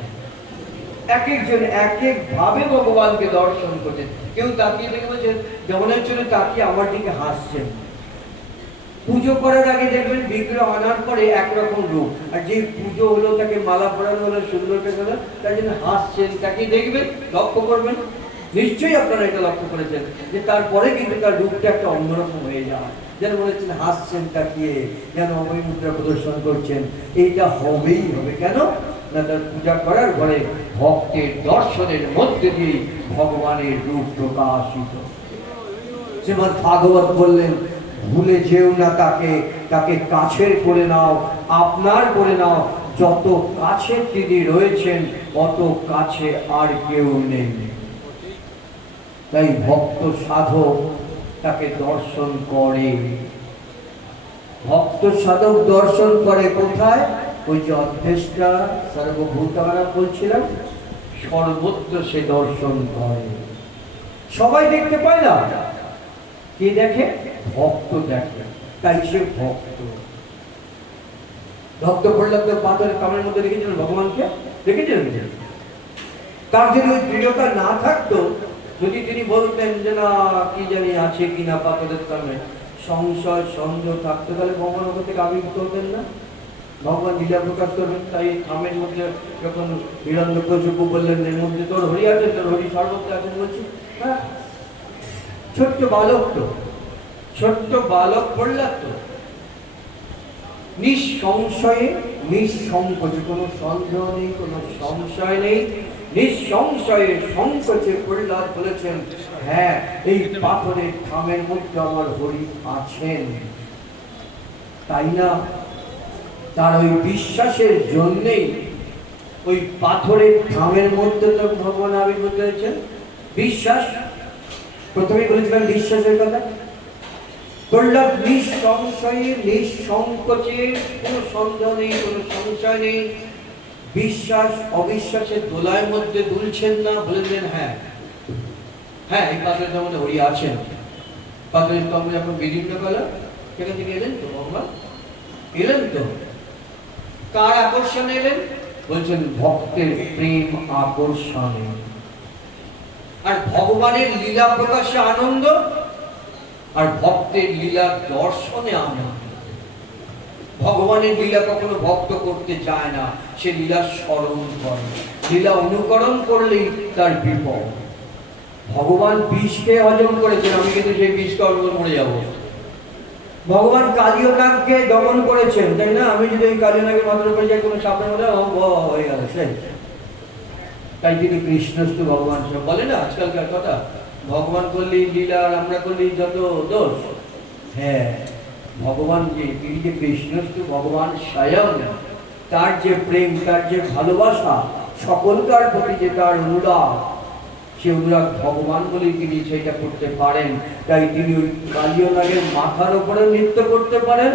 এক একজন এক এক ভাবে ভগবানকে দর্শন করছেন। কেউ তাকিয়ে দেখে বলছেন জগন্নাথ চলে তাকিয়ে আমার দিকে হাসছেন। পুজো করার আগে দেখবেন বিগ্রহ আনার পরে একরকম রূপ, আর যে পুজো হলো তাকে মালা পরানো হলো, সুন্দর হলো, তার জন্য হাসছেন। তাকিয়ে দেখবেন, লক্ষ্য করবেন, নিশ্চয়ই আপনারা এটা লক্ষ্য করেছেন যে তারপরে কিন্তু তার রূপটা একটা অন্যরকম হয়ে যায়। যেন মনে হচ্ছেন হাসছেন তাকিয়ে, যেন অভয় মুদ্রা প্রদর্শন করছেন। এইটা হবেই হবে। কেন না? তার পূজা করার পরে ভক্তের দর্শনের মধ্যে দিয়ে ভগবানের রূপ প্রকাশিত। শ্রীমদ ভাগবত বললেন ভুলে যেও না তাকে, তাকে কাছের করে নাও, আপনার করে নাও। যত কাছে তিনি রয়েছেন অত কাছে আর কেউ নেই। তাই ভক্ত সাধক তাকে দর্শন করে। ভক্ত সাধক দর্শন করে কোথায়? ওই যে অধ্যেষ্টা সর্বভূতানাম বলছিলাম, সর্বত্র সে দর্শন করে। সবাই দেখতে পায় না, কে দেখে? ভক্ত দেখে। তাই সে ভক্ত। ভক্ত প্রহ্লাদ পাথরের কামের মধ্যে দেখেছিলেন ভগবানকে, দেখেছিলেন? তার যদি ওই দৃঢ়তা না থাকতো, যদি তিনি বলতেন যে না কি জানি আছে কিনা পাথরের কামে, সংশয় সন্দেহ থাকতো, তাহলে ভগবান ওখান থেকে আবির্ভূত হতেন না। ভগবান লীলা প্রকাশ করবেন। তাই খামের মধ্যে যখন হিরণ্যকশিপু বললেন এর মধ্যে তোর হরি আছেন, তোর হরি সর্বত্র আছেন, বলছি হ্যাঁ, ছোট্ট বালক তো, ছোট্ট বালক প্রহ্লাদ তো নিঃসংশয়ে, নিঃসংকোচে, কোনো সন্দেহ নেই, কোনো সংশয় নেই, নিঃসংশয়ে সংকোচে প্রহ্লাদ বলেছেন হ্যাঁ, এই পাথরের থামের মধ্যে আমার হরি আছেন। তাই না? তার ওই বিশ্বাসের জন্যেই ওই পাথরের থামের মধ্যে তো ভগবান আবির্ভূত হয়েছেন। বিশ্বাস, প্রথমেই বলেছিলাম বিশ্বাসের কথা। প্রহ্লাদ নিঃসংশয়ে নিঃসংকোচে, কোনো সন্দেহ নেই, কোনো সংশয় নেই, বিশ্বাস অবিশ্বাসের দোলার মধ্যে দুলছেন না, বলেছেন হ্যাঁ হ্যাঁ এই পাত্রের যেমন হরি আছেন, পাত্রের স্তম্ভ যখন বিভিন্ন কালার, সেখান থেকে এলেন তো ভগবান, এলেন তো। কার আকর্ষণে এলেন? বলছেন ভক্তের প্রেম আকর্ষণে। আর ভগবানের লীলা প্রকাশে আনন্দ, আর ভক্তের লীলা দর্শনে আনন্দ। ভগবানের লীলা কখনো ভক্ত করতে চায় না, সে লীলা স্মরণ করে। লীলা অনুকরণ করলেই তার বিপদ। ভগবান বিষকে হজম করেছেন, আমি কিন্তু সেই বিষকে অল্প মরে যাব। ভগবান কালিয়নাগকে দমন করেছেন, তাই না? আমি যদি ওই কালিয়নাগের মাত্র করে যাই কোনো চাপের মধ্যে হয়ে গেল শেষ। তাই তিনি কৃষ্ণস্তু ভগবান, সব বলে না আজকালকার কথা, ভগবান করলেই লীলা আর আমরা করলেই যত দোষ। হ্যাঁ, ভগবান যে তিনি যে কৃষ্ণস্তু ভগবান স্বয়ং, তার যে প্রেম, তার যে ভালোবাসা, সকলকার প্রতি যে তার অনুরাগ, সে অনুরাগ ভগবান বলেই তিনি সেটা করতে পারেন। তাই তিনি ওই কালিয়নাগের মাথার উপরে নৃত্য করতে পারেন,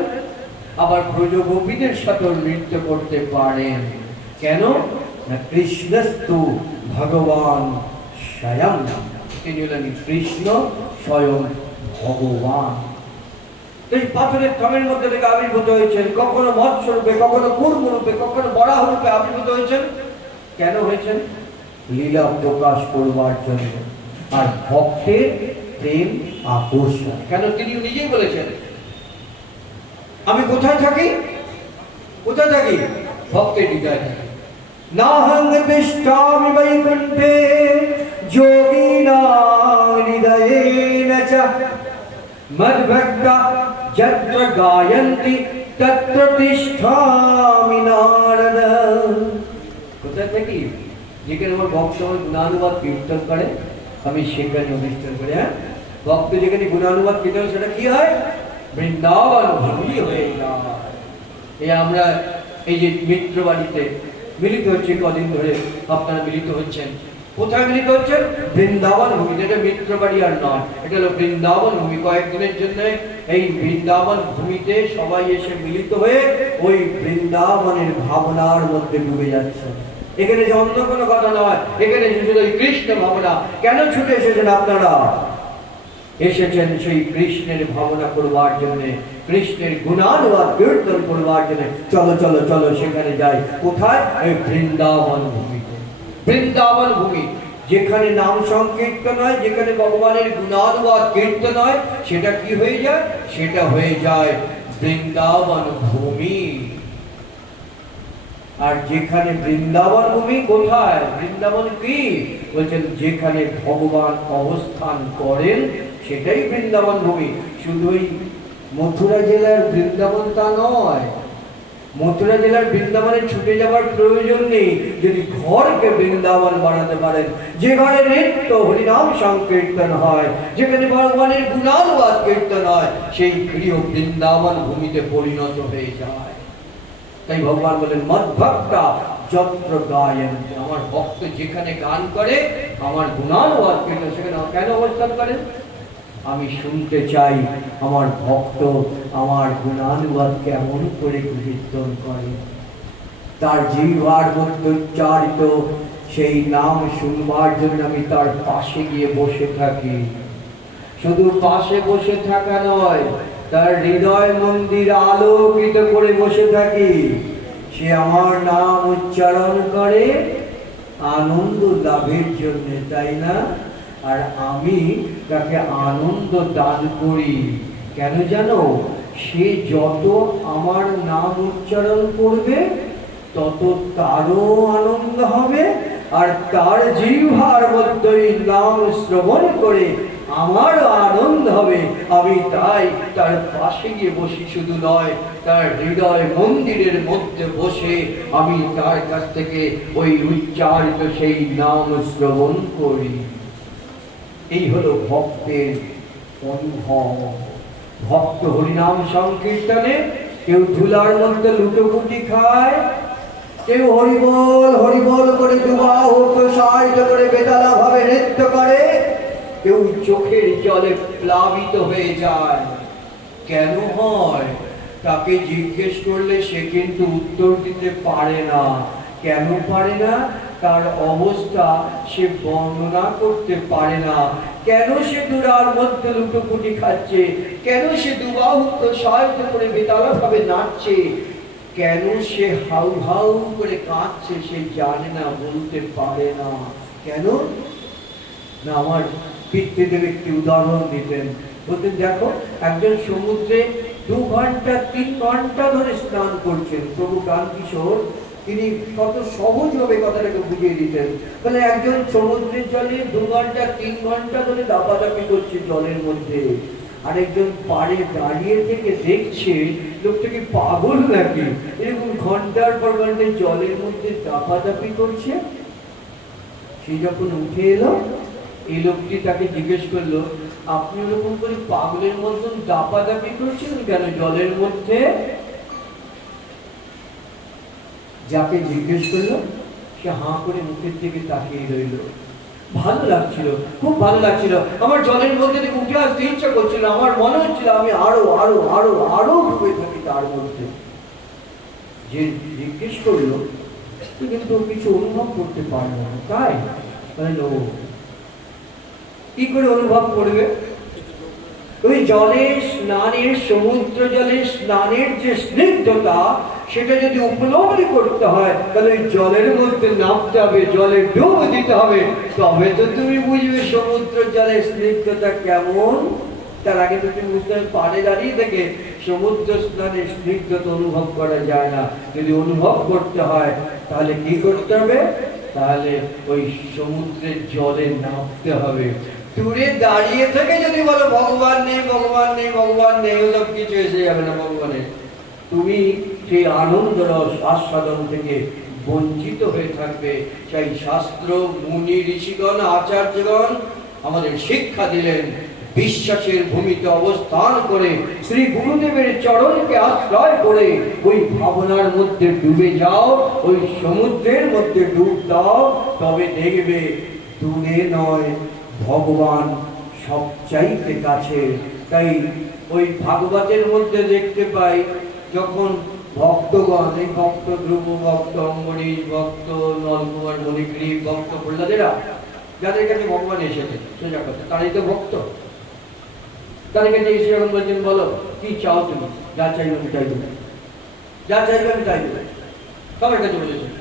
আবার ব্রজ গোপীদের সাথেও নৃত্য করতে পারেন। কেন না কৃষ্ণস্তু ভগবান স্বয়ং, তিনি হলেন কৃষ্ণ স্বয়ং ভগবান। এই পাথরের থমের মধ্যে থেকে আবির্ভূত হয়েছেন, কখনো মৎস্য রূপে, কখনো কূর্ম রূপে, কখনো বরাহ রূপে আবির্ভূত হয়েছেন। কেন হয়েছেন? লীলা প্রকাশ করবার জন্য, আর ভক্তের প্রেম আকর্ষণ। কেন? তিনি নিজেই বলেছেন আমি কোথায় থাকি? কোথায় থাকি? ভক্তের হৃদয়ে থাকি। নাহং তিষ্ঠামি বৈকুণ্ঠে যোগিনাং হৃদয়েন চ মদ্ভক্তা যত্র গায়ন্তি তত্র তিষ্ঠামি নারদ। কোথায় থাকি? যেখানে আমার ভক্ত গুণানুবাদ কীর্তন করে, আমি সেখানে অনুষ্ঠান করি। হ্যাঁ, ভক্ত যেখানে গুণানুবাদ কীর্তন, সেটা কি হয়? বৃন্দাবন ভূমি হয়ে যায়। এই আমরা এই যে মিত্র বাড়িতে মিলিত হচ্ছে, কদিন ধরে আপনারা মিলিত হচ্ছেন, কোথায় মিলিত হচ্ছেন? বৃন্দাবন ভূমিতে। এটা মিত্র বাড়ি আর নয়, এটা হলো বৃন্দাবন ভূমি। কয়েকদিনের জন্য এই বৃন্দাবন ভূমিতে সবাই এসে মিলিত হয়ে ওই বৃন্দাবনের ভাবনার মধ্যে ডুবে যাচ্ছে। এখানে যে অন্য কোনো কথা নয়, এখানে শুধু কৃষ্ণ ভাবনা। কেন ছুটে এসেছেন আপনারা? এসেছেন সেই কৃষ্ণের ভাবনা করবার জন্য, কৃষ্ণের গুণানুবাদ কীর্তন করবার জন্য। চলো চলো চলো সেখানে যাই। কোথায়? এই বৃন্দাবন ভূমিতে। বৃন্দাবন ভূমি যেখানে নাম সংকীর্তন হয়, যেখানে ভগবানের গুণানুবাদ কীর্তন হয়, সেটা কি হয়ে যায়? সেটা হয়ে যায় বৃন্দাবন ভূমি। আর যেখানে বৃন্দাবন ভূমি, কোথায়? বৃন্দাবন কি বলছেন? যেখানে ভগবান অবস্থান করেন সেটাই বৃন্দাবন ভূমি। শুধুই মথুরা জেলার বৃন্দাবন তা নয়। মথুরা জেলার বৃন্দাবনে ছুটে যাওয়ার প্রয়োজন নেই, যদি ঘরকে বৃন্দাবন বানাতে পারেন, যেখানে নৃত্য হরিনাম সংকীর্তন হয়, যেখানে ভগবানের গুণানুবাদ কীর্তন হয়, সেই প্রিয় বৃন্দাবন ভূমিতে পরিণত হয়ে যায়। তাই ভগবান বলেন মদ্ভক্তা যত্র গায়ন্তি, আমার ভক্ত যেখানে গান করে, আমার গুণানুবাদ কীর্তন, সেখানে কেন অবস্থান করেন? আমি শুনতে চাই আমার ভক্ত আমার গুণানুবাদ কেমন করে কীর্তন করে। তার জিহ্বার মধ্যে উচ্চারিত সেই নাম শুনবার জন্য আমি তার পাশে গিয়ে বসে থাকি। শুধু পাশে বসে থাকা নয়, তার হৃদয় মন্দির আলোকিত করে বসে থাকি। সে আমার নাম উচ্চারণ করে আনন্দ লাভের জন্য, তাই না? আর আমি তাকে আনন্দ দান করি। কেন জানো? সে যত আমার নাম উচ্চারণ করবে, তত তারও আনন্দ হবে, আর তার জিহ্বার মধ্যে নাম শ্রবণ করে আমারও আনন্দ হবে। আমি তাই তার পাশে গিয়ে বসি, শুধু নয়, তার হৃদয় মন্দিরের মধ্যে বসে আমি তার কাছ থেকে ওই উচ্চারিত সেই নাম শ্রবণ করি। এই হলো ভক্তের অনুভব। ভক্ত হরিনাম সংকীর্তনে কেউ ধুলার মধ্যে লুটোপুটি খায়, কেউ হরিবল হরিবল করে দুবাহু প্রসারিত করে বেতালা ভাবে নৃত্য করে, কেউ চোখের জলে প্লাবিত হয়ে যায়। কেন হয়? তাকে জিজ্ঞেস করলে সে কিন্তু উত্তর দিতে পারে না। কেন পারে না? তার অবস্থা সে বর্ণনা করতে পারে না। কেন সে দুরার মধ্যে লুটোপুটি খাচ্ছে, কেন সে দুবাহু প্রসারিত করে বেতালা ভাবে নাচছে, কেন সে হাউ হাউ করে কাঁদছে, সে জানে না, বলতে পারে না। কেন না? আমার পিতৃদেব একটি উদাহরণ দিতেন, বলতেন দেখো একজন সমুদ্রে 2 ঘন্টা 3 ঘন্টা ধরে স্নান করছেন, প্রভু কানকিশোর তিনি কত সহজভাবে কথাটাকে বুঝিয়ে দিতেন। বলে একজন সমুদ্রের জলে 2 ঘন্টা 3 ঘন্টা ধরে দাপাদাপি করছে জলের মধ্যে, আরেকজন পাড়ে দাঁড়িয়ে থেকে দেখছে লোকটা কি পাগল নাকি, এরকম ঘন্টার পর ঘন্টা জলের মধ্যে দাপাদাপি করছে। সে যখন উঠে এলো, এই লোকটি তাকে জিজ্ঞেস করলো, আপনি ওরকম করে পাগলের মতন দাপাদাপি করছেন কেন জলের মধ্যে? যাকে জিজ্ঞেস করলো সে হাঁ করে মুখের দিকে তাকিয়ে রইল। ভালো লাগছিল, খুব ভালো লাগছিল, আমার জলের মধ্যে থেকে উঠে আসতে ইচ্ছা করছিল, আমার মনে হচ্ছিল আমি আরো আরো আরো আরো ডুবে থাকি তার মধ্যে। যে জিজ্ঞেস করলো কিন্তু কিছু অনুভব করতে পারলো না, তাই কি করে অনুভব করবে? ওই জলে স্নানের, সমুদ্র জলে স্নানের যে স্নিগ্ধতা, সেটা যদি উপলব্ধি করতে হয় তাহলে ওই জলের মধ্যে নামতে হবে, জলে ডুব দিতে হবে, তবে তো তুমি বুঝবে সমুদ্র জলের স্নিগ্ধতা কেমন। তার আগে তো তুমি বুঝতে হবে পাড়ে দাঁড়িয়ে থেকে সমুদ্র স্নানের স্নিগ্ধতা অনুভব করা যায় না। যদি অনুভব করতে হয় তাহলে কি করতে হবে? তাহলে ওই সমুদ্রের জলে নামতে হবে। দূরে দাঁড়িয়ে থেকে যদি বলো ভগবান নেই, ভগবান নেই, ভগবান নেই, ওসব কিছু এসে যাবে না ভগবানের, তুমি সেই আনন্দ রস আস্বাদন থেকে বঞ্চিত হয়ে থাকবে। সেই শাস্ত্র, মুনি, ঋষিগণ, আচার্যগণ আমাদের শিক্ষা দিলেন, বিশ্বাসের ভূমিতে অবস্থান করে শ্রী গুরুদেবের চরণকে আশ্রয় করে ওই ভাবনার মধ্যে ডুবে যাও, ওই সমুদ্রের মধ্যে ডুব দাও, তবে দেখবে দূরে নয়, ভগবান সবচাইতে কাছে। তাই ওই ভাগবতের মধ্যে দেখতে পাই যখন ভক্তগণ, এই ভক্ত ধ্রুব, ভক্ত অম্বরীশ, ভক্ত নলকুমার, মণিগ্রীব, ভক্ত প্রহ্লাদেরা, যাদের কাছে ভগবান এসেছে সোজা কথা, তারাই তো ভক্ত। তাদের কাছে এসে যখন বলছেন বলো কি চাও তুমি, যা চাইবে আমি তাই দেবো, যা চাইবে আমি তাই দেবো, সবার কাছে বলেছেন।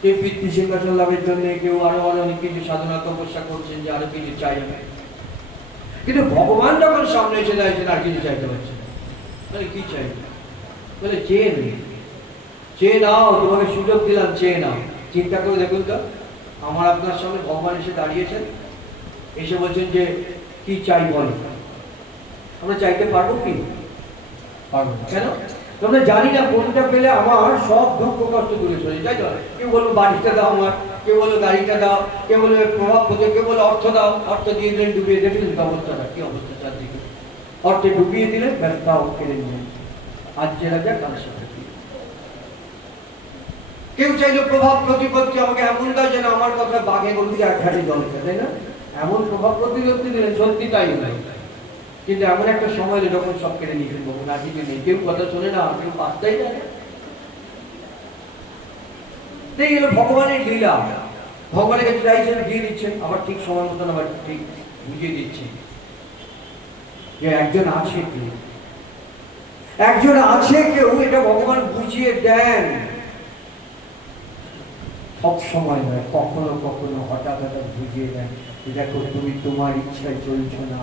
কেউ পিতৃ সিংহাসন লাভের জন্য, কেউ আরো অনেক কিছু সাধনা তপস্যা করছেন যে আরো কিছু চাইবে, কিন্তু ভগবান যখন সামনে এসে যাচ্ছেন আর কিছু চাইতে পারছে না। বলে কি চাইবে? বলে চেয়ে নেই, চেয়ে নাও, তোমাকে সুযোগ দিলাম, চেয়ে নাও। চিন্তা করে দেখুন তো, আমার আপনার সামনে ভগবান এসে দাঁড়িয়েছেন, এসে বলছেন যে কি চাই বলো, আমরা চাইতে পারবো কি? পারবো না। কেন? তোমরা জানি না কোনটা পেলে আমার সব দুঃখ কষ্ট দূরে চলে যায়। কেউ বলবো বাড়িটা দাও আমার, কেউ বলো গাড়িটা দাও, কেউ বলে প্রভাব পড়ে, কেউ বলে অর্থ দাও, অর্থ দিয়ে দিলেন, ডুবিয়ে দেখলেন অবস্থাটা কি অবস্থা চারদিকে, অর্থে ডুবিয়ে দিলেন, ব্যবসাও কেড়ে নিলেন, আজ যে রাজা কাল সে। কেউ চাইলো প্রভাব প্রতিপত্তি, আমাকে এমন দাও যেন আমার কথা বাঘে গরুকে এক ঘাটে জল খেয়ে, তাই না? এমন প্রভাব প্রতিপত্তি দিলেন, সত্যি তাই নাই। কিন্তু এমন একটা সময় এলো যখন সব কেড়ে নিয়েছেন বাবু, না কিছু নেই, কেউ কথা শোনে না, কেউ পাত্তাই দেয় না। এই হলো ভগবানের লীলা। ভগবানের কাছে চাইছেন, দিয়ে দিচ্ছেন, আবার ঠিক সময় মতন আবার ঠিক বুঝিয়ে দিচ্ছেন যে একজন আছে কেউ, একজন আছে কেউ, এটা ভগবান বুঝিয়ে দেন। সব সময় নয়, কখনো কখনো হঠাৎ হঠাৎ বুঝিয়ে দেন, দেখো তুমি তোমার ইচ্ছায় চলছো না,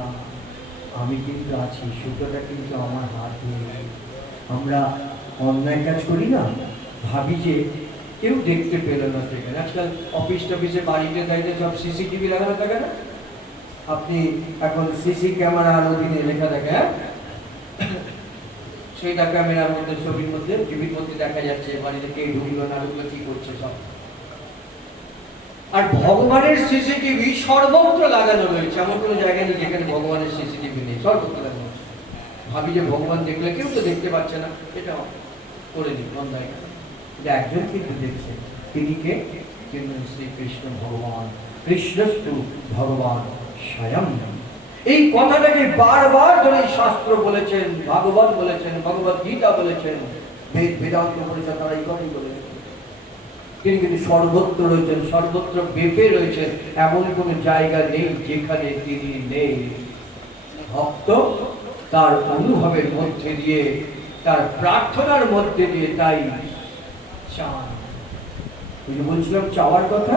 আমি কিন্তু আছি, সুতোটা কিন্তু আমার হাতে। আমরা অন্যায় কাজ করি না, ভাবি যে কেউ দেখতে পেল না, দেখেন আজকাল অফিস টফিসে বাড়িতে দাঁড়িয়ে সব সিসিটিভি লাগানো থাকে না, আপনি এখন সিসি ক্যামেরার অধীনে লেখা থাকে, হ্যাঁ সেইটা ক্যামেরার মধ্যে, ছবির মধ্যে, টিভির মধ্যে দেখা যাচ্ছে বাড়িতে কে ঢুকলো না ঢুকলো, কি করছে সব। আর ভগবানের সিসিটিভি সর্বত্র লাগানো রয়েছে, এমন কোনো জায়গা নেই যেখানে ভগবানের সিসিটিভি নেই, সর্বত্র লাগানো হচ্ছে। ভাবি যে ভগবান দেখলে কেউ তো দেখতে পাচ্ছে না, এটা করে দিই অন্যায়। একজন কিন্তু দেখছে, তিনি কে? কিন্তু শ্রীকৃষ্ণ ভগবান। কৃষ্ণস্তু ভগবান স্বয়ং। এই কথাটাকে বারবার ধরে শাস্ত্র বলেছেন, ভাগবত বলেছেন, ভগবত গীতা বলেছেন, বেদ বেদান্ত বলেছেন, তারা এই কথাই বলেছেন। তিনি কিন্তু সর্বত্র রয়েছেন, সর্বত্র ব্যাপে রয়েছেন, এমন কোন জায়গা নেই যেখানে তিনি নেই। ভক্ত তার অনুভবের মধ্যে দিয়ে, তার প্রার্থনার মধ্যে দিয়ে তাই চান। বলছিলাম চাওয়ার কথা,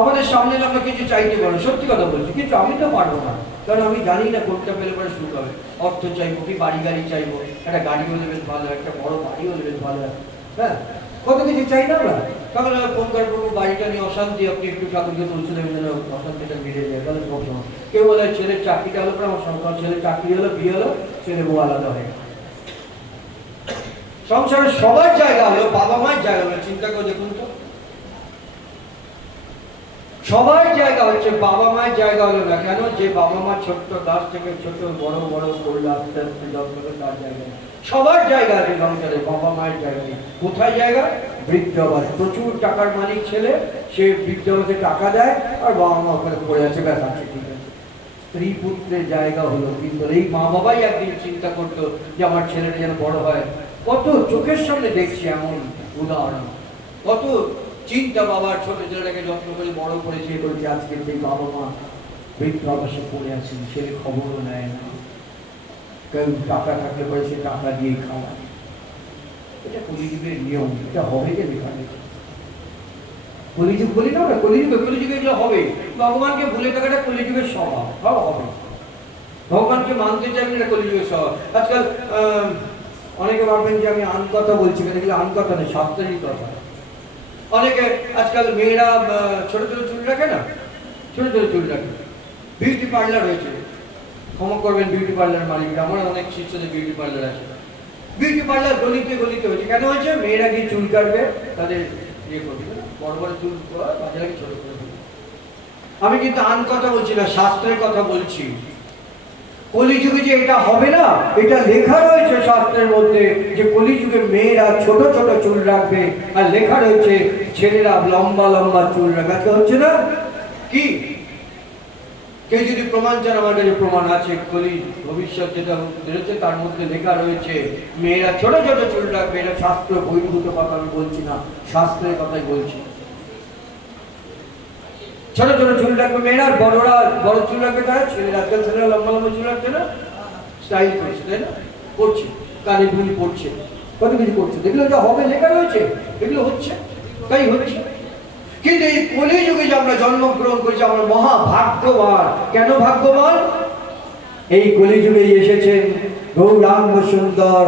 আমাদের সামনে আমরা কিছু চাইতে পারো, সত্যি কথা বলছি, কিন্তু আমি তো পারবো না, কারণ আমি জানি না কোনটা পেলে পরে সুখ হবে। অর্থ চাইবো কি বাড়ি গাড়ি চাইবো, একটা গাড়ি হলে বেশ ভালো, একটা বড় বাড়ি হলে বেশ ভালো, হ্যাঁ কত কিছু চাই না আমরা। তাহলে ফোন করে প্রভু বাড়িটা নিয়ে অশান্তি, আপনি একটু ঠাকুরকে তুলছে দেবেন যেন অশান্তিটা মিটে যায়, তাহলে সব সময়। কেউ বলে ছেলের চাকরিটা হলো পরে আমার সংসার, ছেলের চাকরি হলো, বিয়ে হলো, ছেলে বউ আলাদা হয়ে গেল। সংসারের সবার জায়গা হলো, বাবা মায়ের জায়গা হলো, চিন্তা করে দেখুন তো, সবার জায়গা হচ্ছে, বাবা মায়ের জায়গা হলো না কেন? যে বাবা মা ছোট্ট গাছ থেকে ছোট বড় বড় করলে আস্তে আস্তে যত্ন করে, তার জায়গা সবার জায়গা আছে সংসারে, বাবা মায়ের জায়গা নেই। কোথায় জায়গা? বৃদ্ধাবাস। প্রচুর টাকার মালিক ছেলে, সে বৃদ্ধাবাসে টাকা দেয় আর বাবা মা ওখানে পড়ে আছে, ব্যাস আছে, ঠিক আছে। স্ত্রী পুত্রের জায়গা হলো, কিন্তু এই মা বাবাই একদিন চিন্তা করতো যে আমার ছেলেটা যেন বড় হয়। কত চোখের সামনে দেখছি এমন উদাহরণ, কত চিন্তা বাবার ছোট ছেলেটাকে যত্ন করে বড় করেছে, করেছে, আজকে সেই বাবা মা বৃদ্ধাবাসে পড়ে আছেন, ছেলে খবরও নেয় না। কেউ টাকা থাকলে পরে সে টাকা দিয়ে খাওয়ায়। এটা কলিযুগের নিয়ম, এটা হবে যে লেখা নেই। কলিযুগ বলি না আমরা, কলিযুগে এগুলো হবে। ভগবানকে ভুলে থাকাটা কলিযুগের স্বভাব, হবে। ভগবানকে মানতে চাইবেন, এটা কলিযুগের স্বভাব। আজকাল অনেকে ভাববেন যে আমি আন কথা বলছি, এগুলো আন কথা নেই, শাস্ত্রেরই কথা। অনেকে আজকাল মেয়েরা ছোট ছোট চুল রাখে না, ছোট ছোট চুল রাখে, বিউটি পার্লার হয়েছে। ক্ষমা করবেন বিউটি পার্লার মালিকরা, আমার অনেক শিষ্যদের বিউটি পার্লার আছে। বিউটি পার্লার গলিতে গলিতে হয়েছে, কেন হয়েছে? মেয়েরা গিয়ে চুল কাটবে, তাদের ইয়ে করবে, বড় বড় চুল বাজারে ছোট করে দেবে। আমি কিন্তু আন কথা বলছি না, শাস্ত্রের কথা বলছি। কলিযুগে যে এটা হবে না, এটা লেখা রয়েছে শাস্ত্রের মধ্যে, যে কলিযুগে মেয়েরা ছোট ছোট চুল রাখবে, আর লেখা রয়েছে ছেলেরা লম্বা লম্বা চুল রাখাতে হচ্ছে না কি? কেউ যদি প্রমাণ চান, আমার কাছে প্রমাণ আছে। কলি ভবিষ্যৎ যেটা বেরোচ্ছে তার মধ্যে লেখা রয়েছে মেয়েরা ছোট ছোট চুল রাখবে। এটা শাস্ত্র বহির্ভূত কথা আমি বলছি না, শাস্ত্রের কথাই বলছি। ছোট ছোট চুল রাখবে মেয়েরা, আর বড়রা বড় চুল রাখবে তারা। ছেলেরা আজকাল ছেলেরা লম্বা লম্বা চুল রাখছে না, স্টাইল করছে, তাই না? করছে, কানে দুল পড়ছে, কত কিছু করছে, দেখলো যা হবে লেখা রয়েছে, এগুলো হচ্ছে, তাই হচ্ছে। কিন্তু এই কলিযুগে যে আমরা জন্মগ্রহণ করেছি, আমরা মহা ভাগ্যবান। কেন ভাগ্যবান? এই কলিযুগে এসেছেন গৌরাঙ্গ সুন্দর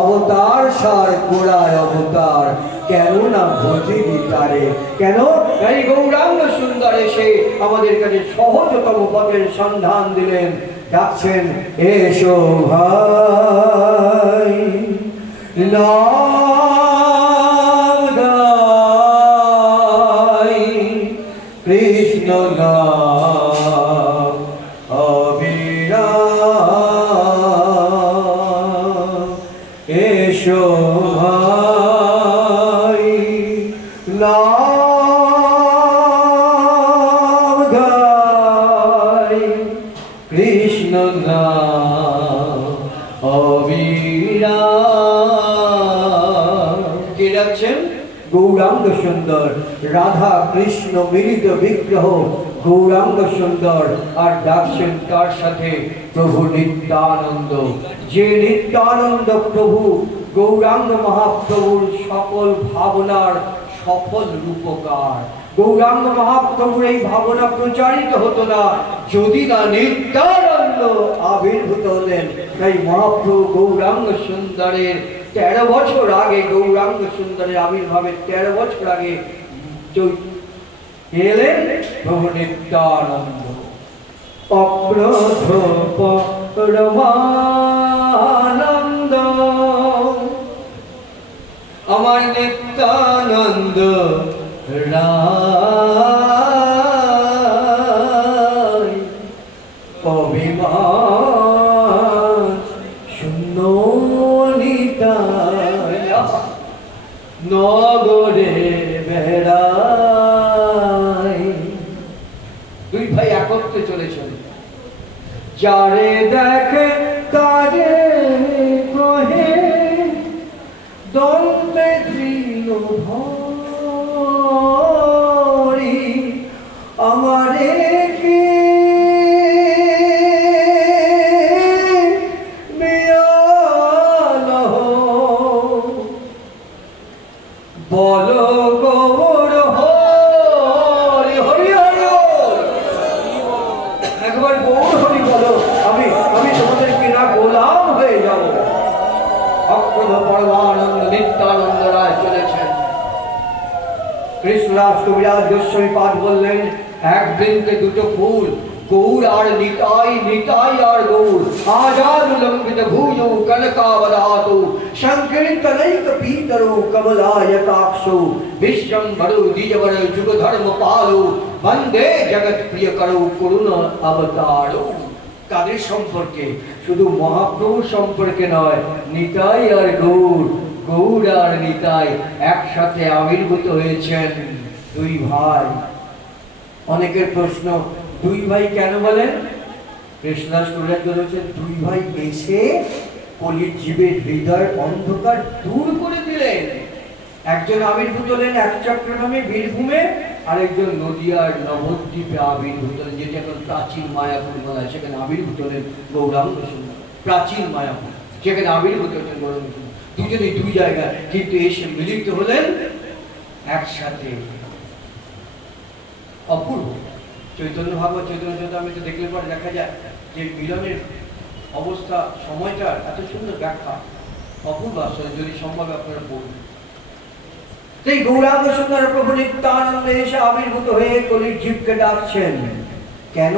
অবতার সার গোড়ায় অবতার, কেন না ভজিনি তারে। কেন? এই গৌরাঙ্গ সুন্দর এসে আমাদের কাছে সহজতম পথের সন্ধান দিলেন, ডাকছেন এসো ভাই কৃষ্ণ নাম অবিরাম, এসো ভাই নাম গাই, কৃষ্ণ নাম অবিরাম। কে ডাকছেন? গৌরাঙ্গ সুন্দর, রাধা কৃষ্ণ মিলিত বিগ্রহ গৌরাঙ্গ সুন্দর। আর ডাকছেন তার সাথে প্রভু নিত্যানন্দ, যে নিত্যানন্দ প্রভু গৌরাঙ্গ মহাপ্রভুর সকল ভাবনার সফল রূপকার। গৌরাঙ্গ মহাপ্রভুর এই ভাবনা প্রচারিত হতো না যদি না নিত্যানন্দ আবির্ভূত হলেন। তাই মহাপ্রভু গৌরাঙ্গ সুন্দরের 13 বছর আগে, গৌরাঙ্গ সুন্দরের আবির্ভাবের 13 বছর আগে এলেন প্রভু নিত্যানন্দ। অপ্রধ পরমানন্দ আমার নিত্যানন্দ রায়, অভিমান শূন্য নগরে বেড়াই, যারে দেখে তারে কহে দন্তে তৃণভরি আমারে কি বলো গৌর হরি হরি হরি একবার গৌর হরি বলো। আমি তোমাদের কিনা গোলাম হয়ে যাব। অক্ষর পরমানন্দ নিত্যানন্দ রায় চলেছেন। কৃষ্ণদাস কবিরাজ গোস্বামী পাঠ বললেন, এক বৃন্তে দুটো ফুল, গৌর আর নিতাই, নিতাই আর গৌর। আজাদ লম্বিত ভুজৌ কনকাবদাতু সংকীর্তনৈক পীতরো কমলায়তাক্ষো বিশ্বম্ভরো দ্বিজবর যুগ ধর্ম পালো বন্দে জগৎ প্রিয় করো করুণা অবতারো। কাদের সম্পর্কে? শুধু মহাপ্রভুর সম্পর্কে নয়, নিতাই আর গৌর, গৌর আর নিতাই একসাথে আবির্ভূত হয়েছেন দুই ভাই। অনেকের প্রশ্ন, দুই ভাই কেন বলেন? কৃষ্ণদাস কবিরাজ বলেছেন, দুই ভাই এসে কলির জীবের হৃদয় অন্ধকার দূর করে দিলেন। একজন আবির্ভূত হলেন এক চক্রনামে বীরভূমে, আরেকজন নদিয়ার নবদ্বীপে আবির্ভূত হলেন, যেটা এখন প্রাচীন মায়াপুর বলা হয়। সেখানে আবির্ভূত হলেন গৌরাঙ্গ সুন্দর। প্রাচীন মায়াপুর, সেখানে আবির্ভূত হলেন গৌরাঙ্গ সুন্দর। দুজনেই দুই জায়গায়, কিন্তু এসে মিলিত হলেন একসাথে। অপূর্ব। চৈতন্য ভাগবত, চৈতন্য চরিতামৃতে দেখলে পরে দেখা যায় যে মিলনের অবস্থা, সময়টার এত সুন্দর ব্যাখ্যা, অপূর্ব আসলে, যদি সম্ভব আপনারা পড়ুন। সেই গৌরাঙ্গ সুন্দর প্রভু নিত্যানন্দে এসে আবির্ভূত হয়ে কলির জীবকে ডাকছেন। কেন?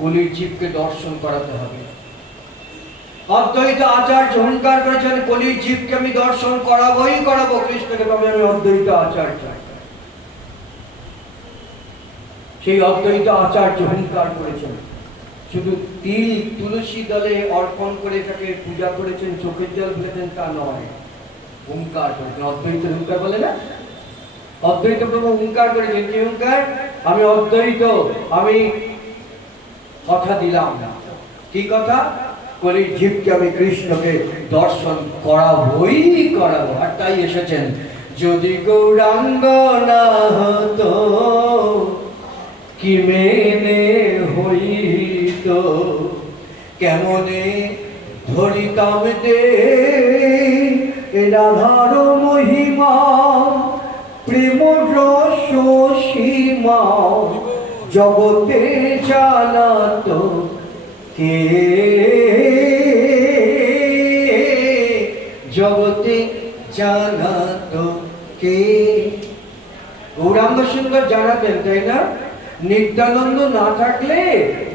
কলির জীবকে দর্শন করাতে হবে। অদ্বৈত আচার্য হুঙ্কার করেছেন, কলির জীবকে আমি দর্শন করাবোই করাবো। কৃষ্ণকে তবে আমি অদ্বৈত আচার্য। সেই অদ্বৈত আচার্য হুঙ্কার করেছেন। শুধু তিল তুলসী দলে অর্পণ করে তাকে পূজা করেছেন, চোখের জল ফেলেছেন তা নয়, হুঙ্কার করেছেন। অদ্বৈত হুঙ্কার বলে না? অদ্বৈত প্রভু হুঙ্কার করেছেন। কি হুঙ্কার? আমি অদ্বৈত, আমি কথা দিলাম না। কি কথা? কলির জীবকে আমি কৃষ্ণকে দর্শন করাবোই করাবো। আর তাই এসেছেন। যদি গৌরাঙ্গ না হতো কি মেনে হইত, কেমনে ধরিতাম দে রাধার মহিমা, প্রেম রস সীমা জগতে জানাত কে, জগতে জানাত কে। গৌরাঙ্গ সুন্দর জানাতেন, তাই না? নিত্যানন্দ না থাকলে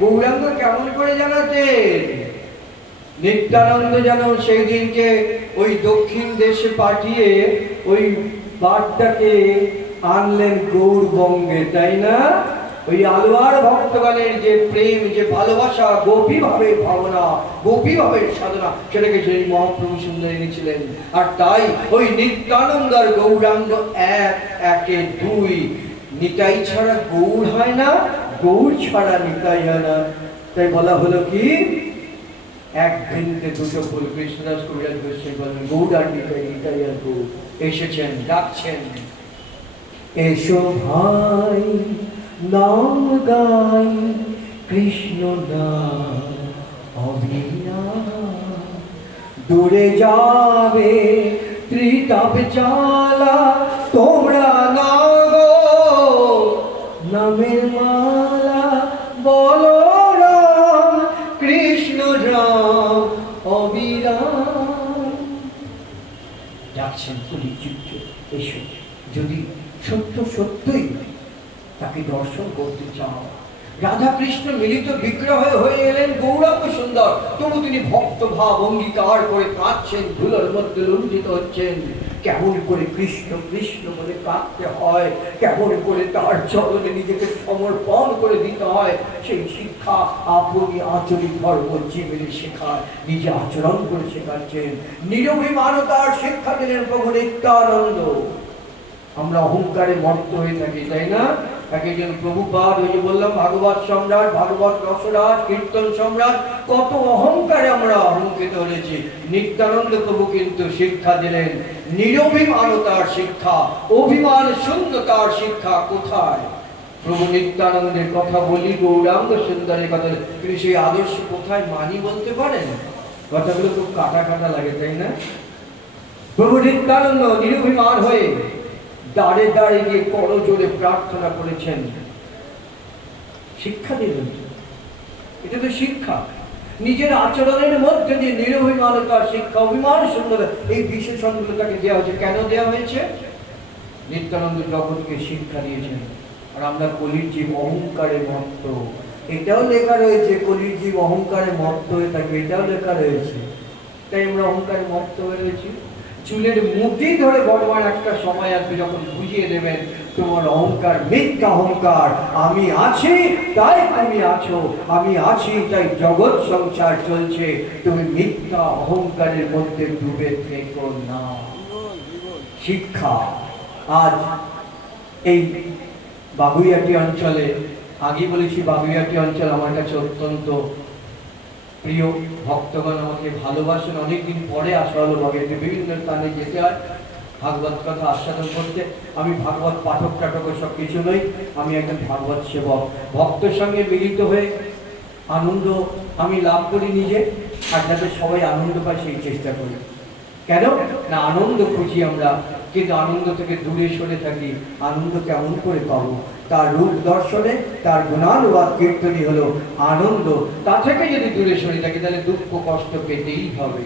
গৌরাঙ্গ কেমন করে জানাতেন? নিত্যানন্দ যেন সেই দিনকে ওই দক্ষিণ দেশে পাঠিয়ে ওই বার্তাকে আনলেন গৌরবঙ্গে, তাই না? ওই আলোয়ার ভক্তগণের যে প্রেম, যে ভালোবাসা, গোপী ভাবের ভাবনা, গোপী ভাবের সাধনা, সেটাকে সেই মহাপ্রভু সুন্দর এনেছিলেন। আর তাই ওই নিত্যানন্দ আর গৌরাঙ্গ এক, একে দুই। নিতাই ছাড়া গৌর হয় না, গৌর ছাড়া নিতাই হয় না। তাই বলা হলো কি, এক বৃন্তে দুটো ফুল। কৃষ্ণদাস কবিরাজ গোস্বামী বলেন, গৌর আর নিতাই, নিতাই আর গৌর এসেছেন, ডাকছেন। এসো ভাই নাম গাই, কৃষ্ণ নাম অবিনাশ, দূরে যাবে ত্রিতাপ জ্বালা, তোমরা নাও গো নামের মালা, বলো রাম কৃষ্ণ রাম অবিরাম। ডাকছেন কলির জীবকে, এসো। যদি সত্য সত্যই তাকে দর্শন করতে চাও। রাধা কৃষ্ণ মিলিত বিগ্রহ হয়ে এলেন গৌরাঙ্গ সুন্দর, তবু তিনি ভক্ত ভাব অঙ্গীকার করে কাঁদছেন, ধুলোর মধ্যে লুণ্ঠিত হচ্ছেন। কেমন করে কৃষ্ণ কৃষ্ণ বলে কাঁদতে হয়, কেমন করে তার চরণে নিজেকে সমর্পণ করে দিতে হয়, সেই শিক্ষা আপনি আচরিত ধর্ম জীবনে শেখায়, নিজে আচরণ করে শেখাচ্ছেন। নিরভিমানতার শিক্ষা দিলেন প্রভু নিত্যানন্দ। আমরা অহংকারে মত্ত হয়ে থাকি, তাই না? এক একজন প্রভুপাদ, ওই যে বললাম ভাগবত সম্রাট, ভাগবত রসরাজ, কীর্তন সম্রাট, কত অহংকারে আমরা অহংকিত হয়েছি। নিত্যানন্দ প্রভু কিন্তু শিক্ষা দিলেন নিরভিমানতার শিক্ষা, অভিমান শূন্যতার শিক্ষা কোথায়? প্রভু নিত্যানন্দের কথা বলি, গৌরাঙ্গ সুন্দরের কথা, কিন্তু সেই আদর্শ কোথায় মানি বলতে পারেন? কথাগুলো খুব কাটা কাটা লাগে, তাই না? প্রভু নিত্যানন্দ নিরভিমান হয়ে দাঁড়ে দাঁড়ে গিয়ে করজোড়ে প্রার্থনা করেছেন, শিক্ষা দিলেন। এটা তো শিক্ষা, নিজের আচরণের মধ্যে দিয়ে নিরভিমানতার শিক্ষা, অভিমান সুন্দর, এই বিশেষণগুলো তাকে দেওয়া হয়েছে। কেন দেওয়া হয়েছে? নিত্যানন্দ জগৎকে শিক্ষা দিয়েছেন। আর আমরা কলির জীব অহংকারে মত্ত, এটাও লেখা রয়েছে, কলির জীব অহংকারে মত্ত হয়ে থাকবে, এটাও লেখা রয়েছে। তাই আমরা অহংকারে মত্ত হয়ে রয়েছি। চুলের মুঠি ধরে ভগবান একটা সময় আসবে যখন বুঝিয়ে দেবেন, তোমার অহংকার মিথ্যা অহংকার, আমি আছি তাই তুমি আছো, আমি আছি তাই জগৎ সংসার চলছে, তুমি মিথ্যা অহংকারের মধ্যে ডুবে থেকো না। শিক্ষা আজ এই বাগুইয়াটি অঞ্চলে, আগে বলেছি বাগুইয়াটি অঞ্চল আমার কাছে অত্যন্ত প্রিয়। ভক্তগণ আমাকে ভালোবাসেন। অনেকদিন পরে আসা হলো বাগুইয়াটি, বিভিন্ন স্থানে যেতে হয় ভাগবত কথা আস্বাদন করতে। আমি ভাগবত পাঠক টাঠক সব কিছু নই, আমি একজন ভাগবত সেবক। ভক্তের সঙ্গে মিলিত হয়ে আনন্দ আমি লাভ করি নিজে, আর যাতে সবাই আনন্দ পায় সেই চেষ্টা করি। কেন না আনন্দ খুঁজি আমরা, কিন্তু আনন্দ থেকে দূরে সরে থাকি। আনন্দ কেমন করে পাবো? তার রূপ দর্শনে, তার গুণানুবাদ কীর্তনই হলো আনন্দ। তা থেকে যদি দূরে সরে থাকি তাহলে দুঃখ কষ্ট পেতেই হবে।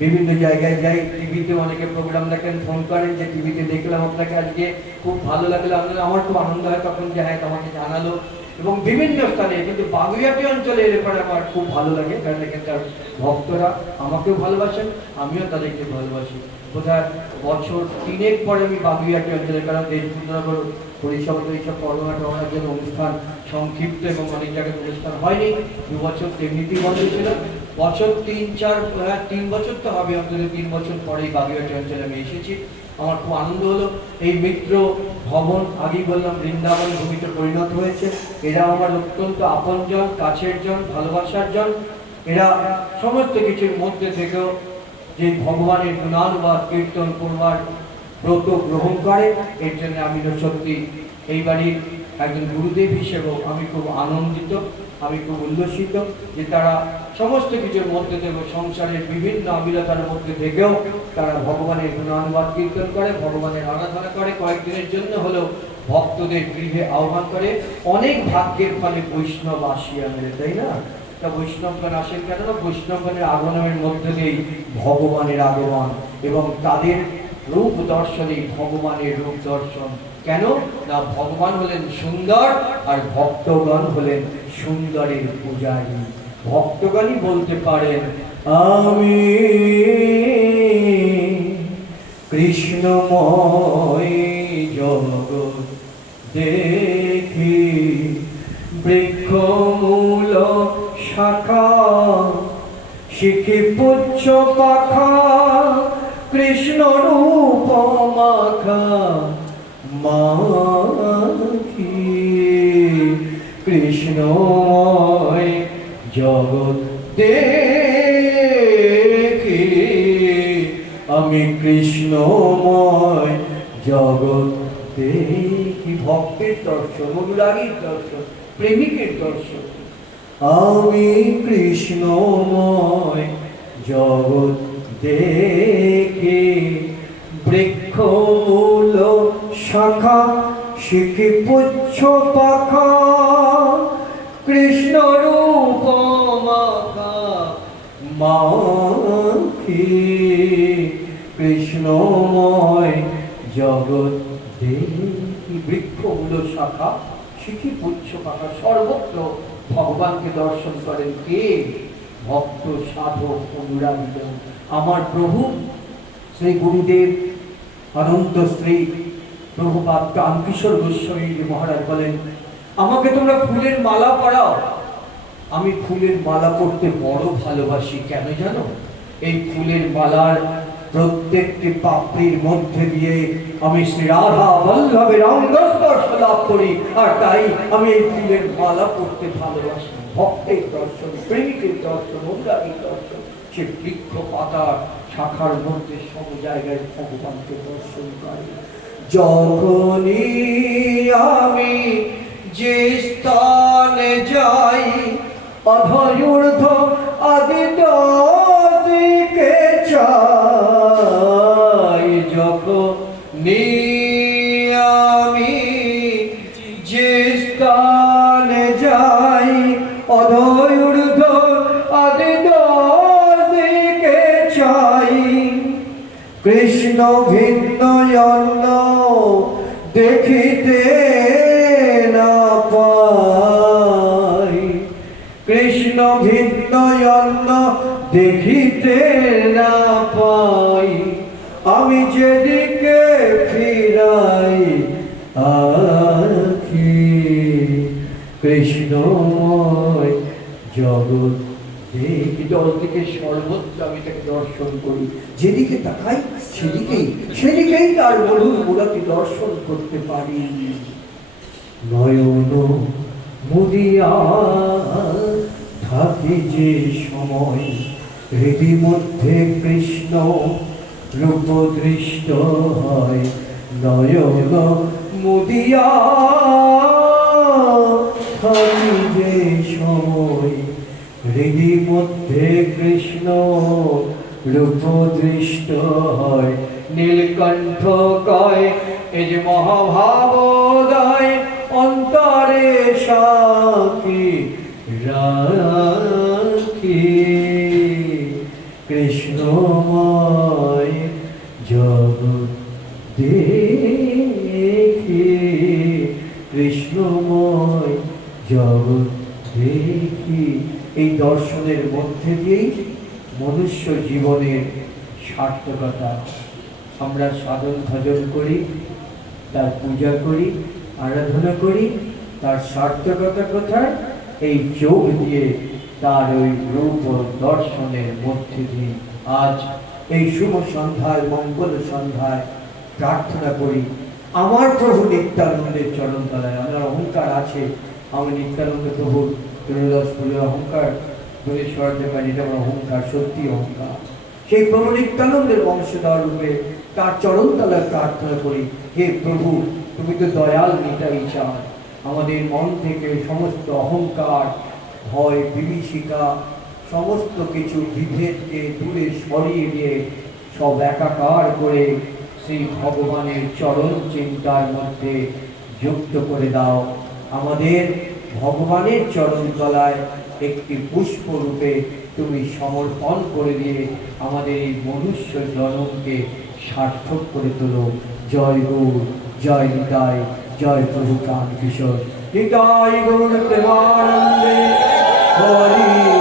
বিভিন্ন জায়গায় যাই, টিভিতে অনেকে প্রোগ্রাম দেখেন, ফোন করেন যে টিভিতে দেখলাম আপনাকে আজকে, খুব ভালো লাগলো। আমার খুব আনন্দ হয় তখন যে হ্যাঁ তোমাকে জানালো। এবং বিভিন্ন স্থানে, কিন্তু বাগুইয়াটি অঞ্চলে এলে পরে আমার খুব ভালো লাগে, কারণ এখানকার ভক্তরা আমাকেও ভালোবাসেন, আমিও তাদেরকে ভালোবাসি। বোধহয় বছর 3 পরে আমি বাগুইয়াটি অঞ্চলে, কারণ দেশবন্ধুনগর পরিষদ এইসব করোনা টরোনার জন্য অনুষ্ঠান সংক্ষিপ্ত এবং অনেক জায়গায় অনুষ্ঠান হয়নি। 2 বছর এমনিতেই বন্ধ ছিল। বছর 3 বছর তো হবে, অন্তত 3 বছর পরেই বাগুইয়াটি অঞ্চলে আমি এসেছি। আমার খুব আনন্দ হলো। এই মিত্র ভবন, আগেই বললাম বৃন্দাবন ভূমিতে পরিণত হয়েছে। এরা আমার অত্যন্ত আপনজন, কাছের জন, ভালোবাসার জন। এরা সমস্ত কিছুর মধ্যে থেকেও যে ভগবানের গুণানুবাদ কীর্তন করবার ব্রত গ্রহণ করে, এর জন্য আমি সত্যি এই বাড়ির একজন গুরুদেব হিসেবেও আমি খুব আনন্দিত, আমি খুব উল্লসিত যে তারা সমস্ত কিছুর মধ্যে থেকে, সংসারের বিভিন্ন আবিলতার মধ্যে থেকেও তারা ভগবানের গুণানুবাদ কীর্তন করে, ভগবানের আরাধনা করে। কয়েকদিনের জন্য হলেও ভক্তদের গৃহে আহ্বান করে। অনেক ভাগ্যের ফলে বৈষ্ণব আসিয়া মেলে, তাই না? তা বৈষ্ণবগণ আসেন কেন? বৈষ্ণবগণের আগমনের মধ্যে দিয়েই ভগবানের আগমন, এবং তাদের রূপ দর্শনই ভগবানের রূপ দর্শন। কেন না ভগবান হলেন সুন্দর, আর ভক্তগণ হলেন সুন্দরের পূজারী। ভক্তগণই বলতে পারেন আমি কৃষ্ণময় জগৎ দেখি, বৃক্ষমূল শাখা শিখি পুচ্ছ পাখা, কৃষ্ণ রূপ মাখা মাখি, কৃষ্ণময় জগৎ দেখি, আমি কৃষ্ণময় জগৎ দেখি। ভক্তের দর্শন, অনুরাগীর দর্শন, প্রেমিকের দর্শন। আমি কৃষ্ণময় জগৎ দেখি, বৃক্ষমূল শাখা শিখি পুচ্ছ পাখা, কৃষ্ণ রূপ মাখা মাখি, কৃষ্ণময় জগৎ দেখি। বৃক্ষমূল শাখা শিখি পুচ্ছ পাখা, সর্বত্র ভগবানকে দর্শন করেন কে? ভক্ত সাধক অনুরাগী। আমার প্রভু শ্রী গুরুদেব অনন্ত শ্রী প্রভুপাদ রামকিশোর গোস্বামী মহারাজ বলেন, আমাকে তোমরা ফুলের মালা পরাও। আমি ফুলের মালা পরতে বড় ভালোবাসি। কেন জানো? এই ফুলের মালার প্রত্যেকটি পাপড়ির মধ্যে দিয়ে আমি শ্রী রাধা বল্লভের অঙ্গস্পর্শ লাভ করি, আর তাই আমি এই ফুলের মালা পড়তে ভালোবাসি। ভক্তের দর্শন, প্রেমিকের দর্শন, অনুরাগীর দর্শন, সে বৃক্ষ পাতা শাখার মধ্যে সব জায়গায় ভগবানকে দর্শন করে। যখনই আমি যে স্থানে যাই, অধৈর্য আদি দিকে চাই। যখনই আমি যে স্থানে যাই, অধৈর্য আদি দিকে চাই। কৃষ্ণ ভিন্ন অন্য দেখিতে না পাই, কৃষ্ণ ভিন্ন অন্য দেখিতে না পাই। আমি যেদিকে ফিরাই আখি, কৃষ্ণময় জগৎ দেখি। দশ দিকে সর্বত্র আমি তাকে দর্শন করি, যেদিকে তাকাই সেদিকেই তার মধুর মূলাকে দর্শন করতে পারি। নয়ন মুদিয়া থাকে যে সময়, হৃদি মধ্যে কৃষ্ণ রূপ দৃষ্ট হয়। নয়ন মুদিয়া থাকে যে সময়, হৃদি মধ্যে কৃষ্ণ রূপ দৃষ্ট হয়। নীলকণ্ঠ কয় এ যে মহাভাবোদয়, অন্তরে সাক্ষী রাখি। কৃষ্ণময় জগৎ দেখি, কৃষ্ণময় জগৎ দেখি। এই দর্শনের মধ্যে দিয়েই মনুষ্য জীবনের সার্থকতা। আমরা সাধন ভজন করি, তার পূজা করি, আরাধনা করি, তার সার্থকতা কোথায়? এই চোখ দিয়ে তার ওই রূপ দর্শনের মধ্যে দিয়ে। আজ এই শুভ সন্ধ্যায়, মঙ্গল সন্ধ্যায় প্রার্থনা করি আমার প্রভু নিত্যানন্দের চরণ তলায়। আমার অহংকার আছে, আমি নিত্যানন্দ প্রভুর ত্রয়োদশ ফুলের অহংকার বলে সরাতে পারি, এটা আমার অহংকার, সত্যি অহংকার। সেই প্রভু নিত্যানন্দের বংশধর রূপে তার চরণ তলায় প্রার্থনা করি, হে প্রভু তুমি তো দয়াল নিতাই চাও। আমাদের মন থেকে সমস্ত অহংকার, ভয়, বিভীষিকা, সমস্ত কিছু বিভেদকে দূরে সরিয়ে দিয়ে সব একাকার করে শ্রী ভগবানের চরণ চিন্তার মধ্যে যুক্ত করে দাও। আমাদের ভগবানের চরণ তলায় একটি পুষ্প রূপে তুমি সমর্পণ করে দিয়ে আমাদের এই মনুষ্য জন্মকে সার্থক করে তোলো। জয় গৌর, জয় নিতাই, জয় প্রভু কান্ত কিশোর। নিতাই গৌর প্রেমানন্দে হরি।